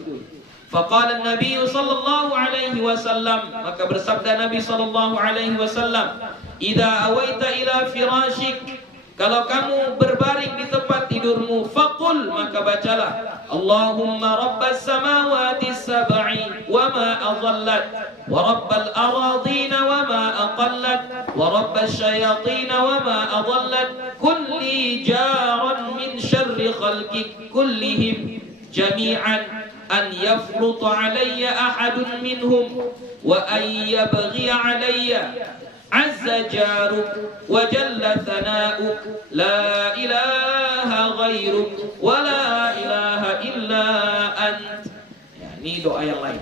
Faqala Nabi sallallahu alaihi wasallam, maka bersabda Nabi sallallahu alaihi wasallam, idza awaita ila firashik, kalau kamu berbaring di tempat tidurmu, faqul, maka bacalah, Allahumma rabbas samawati sab'i wa ma adallat, wa rabbal aradin wa ma aqallat, wa rabbas syayatin wa ma adallat, kulli jaran min syarri khalqik kullihim jami'an, an yafruta alayya ahadun minhum wa an yabghiya alayya azza jaruk wa jalla thana'uk la ilaha ghairuk wa la ilaha illa ant. Ya, ini doa yang lain.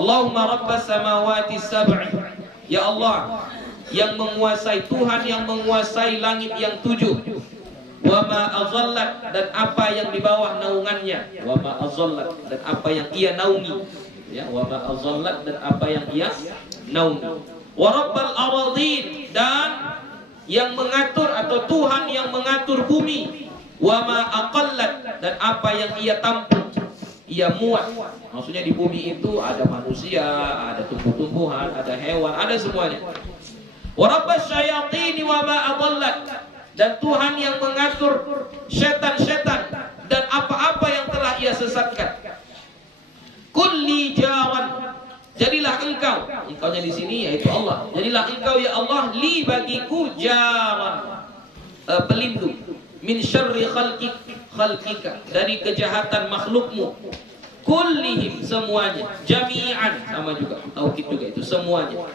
Allahumma rabbas samawati sab'i, ya Allah yang menguasai, Tuhan yang menguasai langit yang 7, wa ma azallat, dan apa yang di bawah naungannya, wa ma azallat, dan apa yang ia naungi, ya, wa ma azallat, dan apa yang ia naungi, wa rabbal aradin, dan yang mengatur atau Tuhan yang mengatur bumi, wa ma aqallat, dan apa yang ia tampung, ia muat. Maksudnya di bumi itu ada manusia, ada tumbuh-tumbuhan, ada hewan, ada semuanya. Wa rabbas syayatin wa ma adallat, dan Tuhan yang mengatur setan-setan dan apa-apa yang telah ia sesatkan. Kulli jaran, jadilah engkaunya di sini yaitu Allah. Jadilah engkau ya Allah, li bagiku jaran, pelindung, min syarri khalqika, dari kejahatan makhlukmu, kullihim, semuanya, jami'an, sama juga taukid juga itu, semuanya.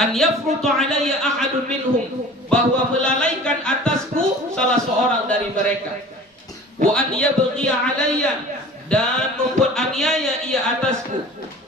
An yafrutu alayya ahadun minhum, bahwa melalaikan atasku salah seorang dari mereka. Wa an yabghiya alayya, dan membuat aniaya ia atasku.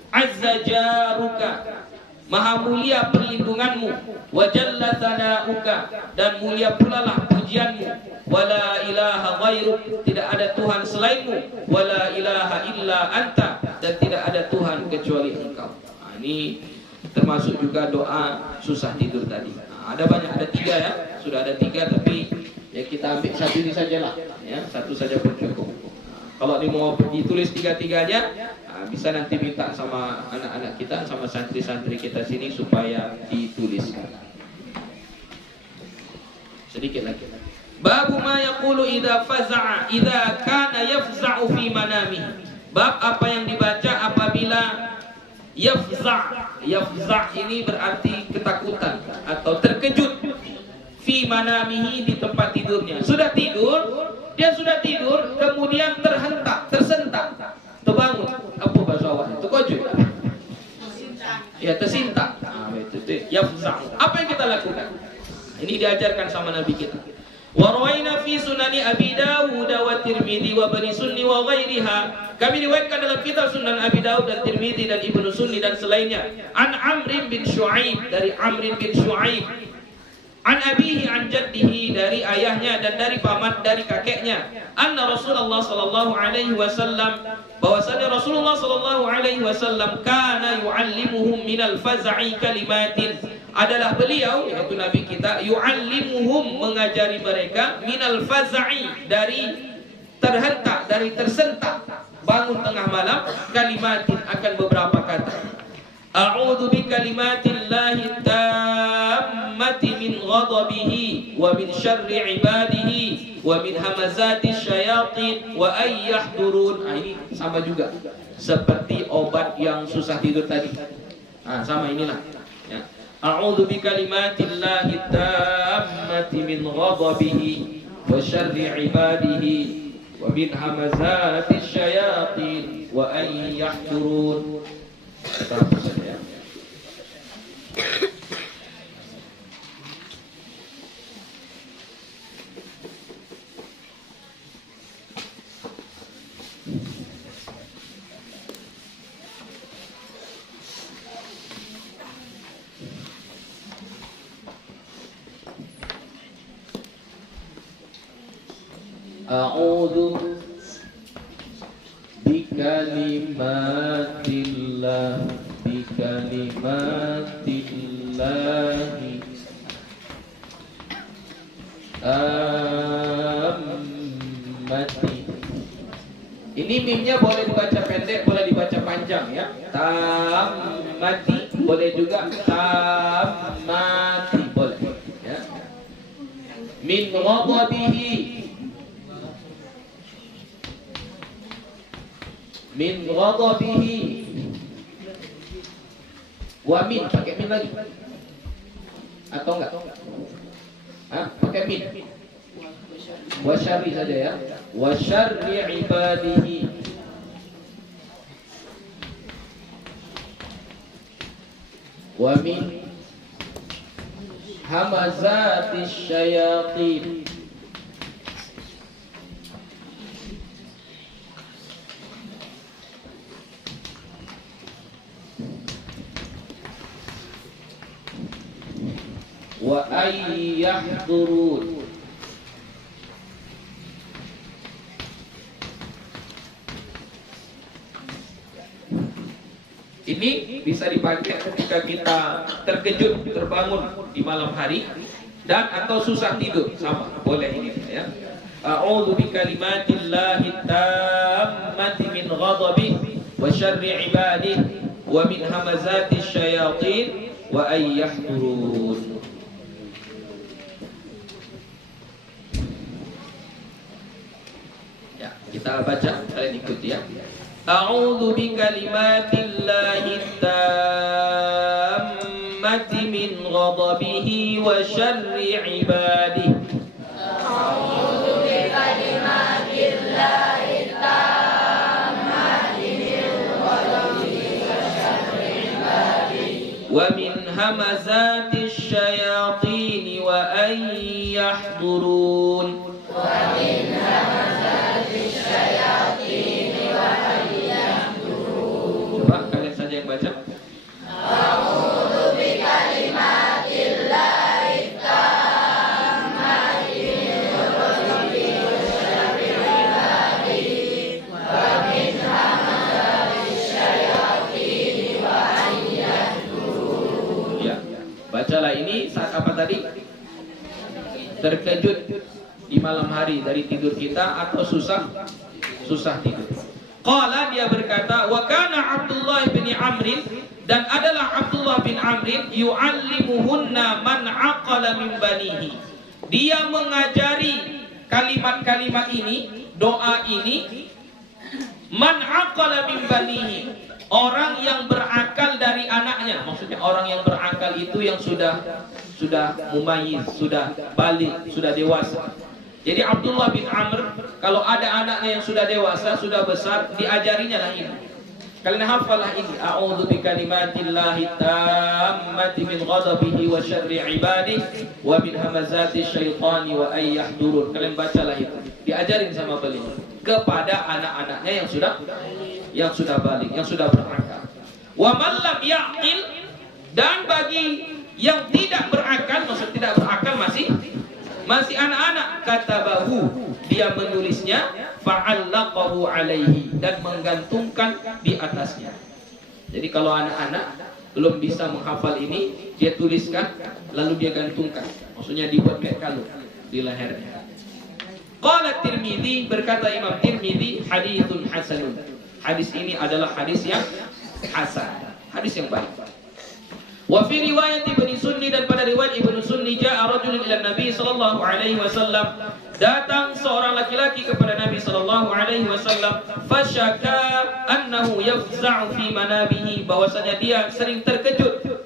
Azza jaruka, maha mulia perlindunganmu. Wa jalla thana'uka, dan mulia pula lah pujianmu. Wa la ilaha ghairuk, tidak ada Tuhan selainmu. Wa la ilaha illa anta, dan tidak ada Tuhan kecuali engkau. Ini termasuk juga doa susah tidur tadi. Nah, ada banyak, ada 3 ya, sudah ada 3, tapi ya kita ambil satu ini sajalah, ya satu saja pun cukup. Kalau ini mau ditulis 3-3-nya, bisa nanti minta sama anak-anak kita, sama santri-santri kita sini supaya dituliskan. Sedikit lagi. Babu ma yaqulu idza faza'a idza kana yafza'u fi manamihi. Bab apa yang dibaca apabila yafza'. Yafza' ini berarti ketakutan atau terkejut. Fi manamihi, di tempat tidurnya. Sudah tidur, dia sudah tidur, kemudian terhentak, tersentak, terbangun. Apa bahasa awak? Terkejut. Ya, tersintak. Itu yafza'. Apa yang kita lakukan? Ini diajarkan sama Nabi kita. Wa rawaina fi sunani Abi Dawud wa Tirmidzi wa Bani Sunni wa ghairiha. Kami riwayatkan dalam kitab Sunan Abi Dawud dan Tirmidzi dan Ibnu Sunni dan selainnya. An Amr bin Syuaib, dari Amr bin Syuaib. An abihi an jaddihi, dari ayahnya dan dari paman, dari kakeknya. Anna Rasulullah sallallahu alaihi wasallam, bahwasanya Rasulullah sallallahu alaihi wasallam kana yuallimuhum minal faz'i kalimatin. Adalah beliau, yaitu Nabi kita, yu'allimuhum, mengajari mereka, minal faz'i, dari terhentak, dari tersentak, bangun tengah malam, kalimatin, akan beberapa kata. A'udzu bi kalimatillahi tammati min ghadabihi wa min syarri ibadihi wa min hamazati syayatin wa ay yahdurun. Ini sama juga seperti obat yang susah tidur tadi. Sama inilah, ya. A'udzu bi kalimatillahi tammati min ghadabihi wa syarri ibadihi wa min hamazati syayatin wa ay yahdurun. Terus saja, ya. A'udzu bikalimatillah, bikalimatillahi tammati. Ini mimnya boleh dibaca pendek, boleh dibaca panjang, ya. Tammati, boleh juga tammati, boleh, ya. Min ghadabihi, min ghadabihi, wa min, pakai min lagi atau enggak? Pakai min. Wa syarri saja, ya. Wa syarri ibadihi, wa min hamazati syayatin, wa ay yahdurun. Ini bisa dipakai ketika kita terkejut, terbangun di malam hari, dan atau susah tidur, sama boleh ini, ya. A'udzu bikalimatillahi tammati min ghadabihi wa syarri ibadihi wa min hamazati syayatin wa ay yahdurun. Ya, kita baca, kalian ikuti, ya. A'udzu bikalimatillahi tammati min ghadabihi wa syarri ibadihi. A'udzu bikalimatillahi tammati min ghadabihi wa syarri ibadihi wa min hamazati syayatin wa ay yahdurun. Wa min hamazati syayatin wa ay yahdurun. Coba kalian saja yang baca. A'udzu bikalimatillahi tammati min ghadabihi wa syarri ibadihi wa min hamazati syayatin wa ay yahdurun. terkejut di malam hari dari tidur kita atau susah tidur. Qala, dia berkata, wa kana Abdullah bin Amr, dan adalah Abdullah bin Amr yu'allimuhunna man aqala min banihi. Dia mengajari kalimat-kalimat ini, doa ini, man aqala min banihi, orang yang berakal dari anaknya. Maksudnya orang yang berakal itu yang sudah mumayyiz, sudah balik, sudah dewasa. Jadi Abdullah bin Amr, kalau ada anaknya yang sudah dewasa, sudah besar, diajarinya lah ini. Kalian hafalah ini. A'udzu bikalimatillahi tammati min ghadabihi wa syarri ibadihi wa min hamazati syaitani wa ay yahdurun. Kalian bacalah itu. Diajarin sama beliau kepada anak-anaknya yang sudah balik, yang sudah berakal. Wa man lam ya'qil, dan bagi yang tidak berakal, maksud tidak berakal masih anak-anak, katabahu, dia menulisnya, fa'allaqahu alaihi, dan menggantungkan di atasnya. Jadi kalau anak-anak belum bisa menghafal ini, dia tuliskan lalu dia gantungkan. Maksudnya dibuat kayak kalung di lehernya. Qala Tirmidzi, berkata Imam Tirmidzi, haditsun hasanun. Hadis ini adalah hadis yang hasan, hadis yang baik. Wa fi riwayat Ibnu Sunni, dan pada riwayat Ibnu Sunni, ja'a rajulun ila Nabi sallallahu alaihi wasallam, datang seorang laki-laki kepada Nabi sallallahu alaihi wasallam, fasyaka annahu yafza'u fi manabihi, bahwasanya dia sering terkejut,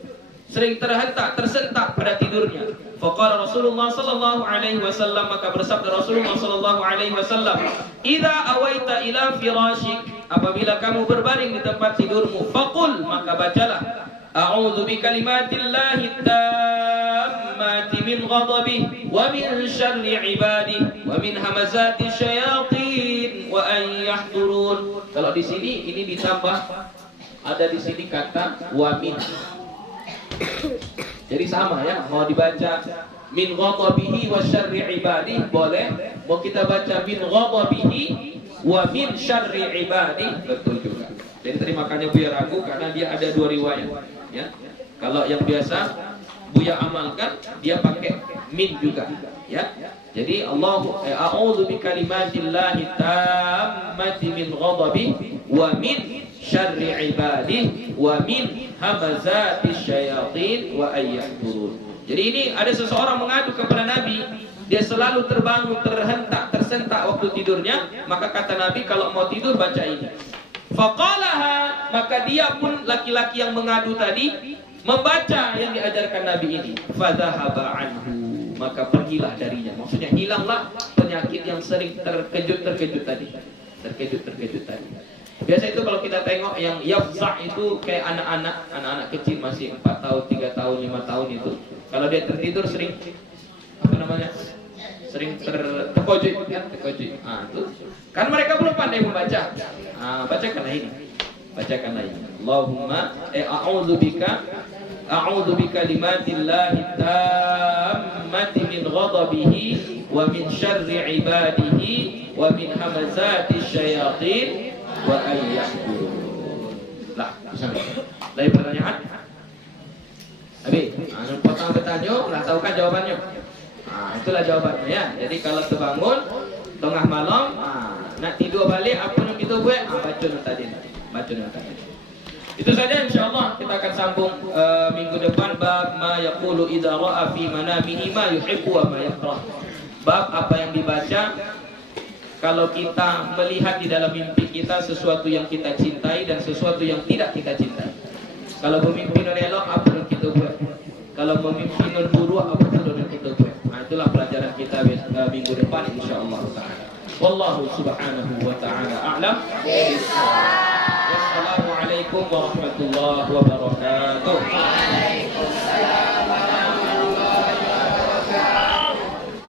sering tersentak pada tidurnya. Faqala Rasulullah sallallahu alaihi wasallam, maka bersabda Rasulullah sallallahu alaihi wasallam, idza awaita ila firashik, apabila kamu berbaring di tempat tidurmu, faqul, maka bacalah, a'udzu bikalimatillahi tammati min ghadabihi wa min syarri ibadihi wa min hamazati syayatin wa an yahdurun. Kalau di sini ini ditambah, ada di sini kata wa min. Jadi sama ya, mau dibaca min ghadabihi wa syarri ibadihi boleh, mau kita baca min ghadabihi wa min syarri ibadihi betul juga. Jadi tadi makanya Buya ragu karena dia ada dua riwayat. Ya, kalau yang biasa Buya amalkan, dia pakai min juga. Ya, jadi a'udzu bikalimatillahi tammati min ghadabihi wa min syarri ibadihi wa min hamazati syayatin wa ay yahdurun. Jadi ini ada seseorang mengadu kepada Nabi, dia selalu terbangun, tersentak waktu tidurnya, maka kata Nabi kalau mau tidur baca ini. Faqalaha, maka dia pun laki-laki yang mengadu tadi membaca yang diajarkan Nabi ini. Fadhahaba anhu, maka pergilah darinya. Maksudnya hilanglah penyakit yang sering terkejut tadi. Biasa itu kalau kita tengok yang yafza' itu kayak anak-anak kecil masih 4 tahun, 3 tahun, 5 tahun itu. Kalau dia tertidur sering sering terkojit kan, terkojit. Itu kan mereka belum pandai membaca. Bacakanlah ini. Allahumma a'udzu bikalimatillahi tammati min ghadabihi wa min syarri ibadihi wa min hamazati syayatin wa ay yahdurun. Lah, bisa enggak? Lagi pertanyaan? Habis. Potong bertanya, lah tahu kan jawabannya? Itulah jawabannya ya. Jadi kalau terbangun tengah malam, nak tidur balik, apa yang kita buat? Baca tadi. Itu saja, insyaallah kita akan sambung minggu depan bab ma yaqulu idza ra'a fi manamihi ma yuhibbu wa ma yakrah. Bab apa yang dibaca kalau kita melihat di dalam mimpi kita sesuatu yang kita cintai dan sesuatu yang tidak kita cintai. Kalau bermimpi non elok, apa yang kita buat? Kalau bermimpi non buruk, apa yang kita buat? Itulah pelajaran kita minggu depan insyaallah taala. Wallahu subhanahu wa ta'ala a'lam. Wassalamualaikum warahmatullahi wabarakatuh.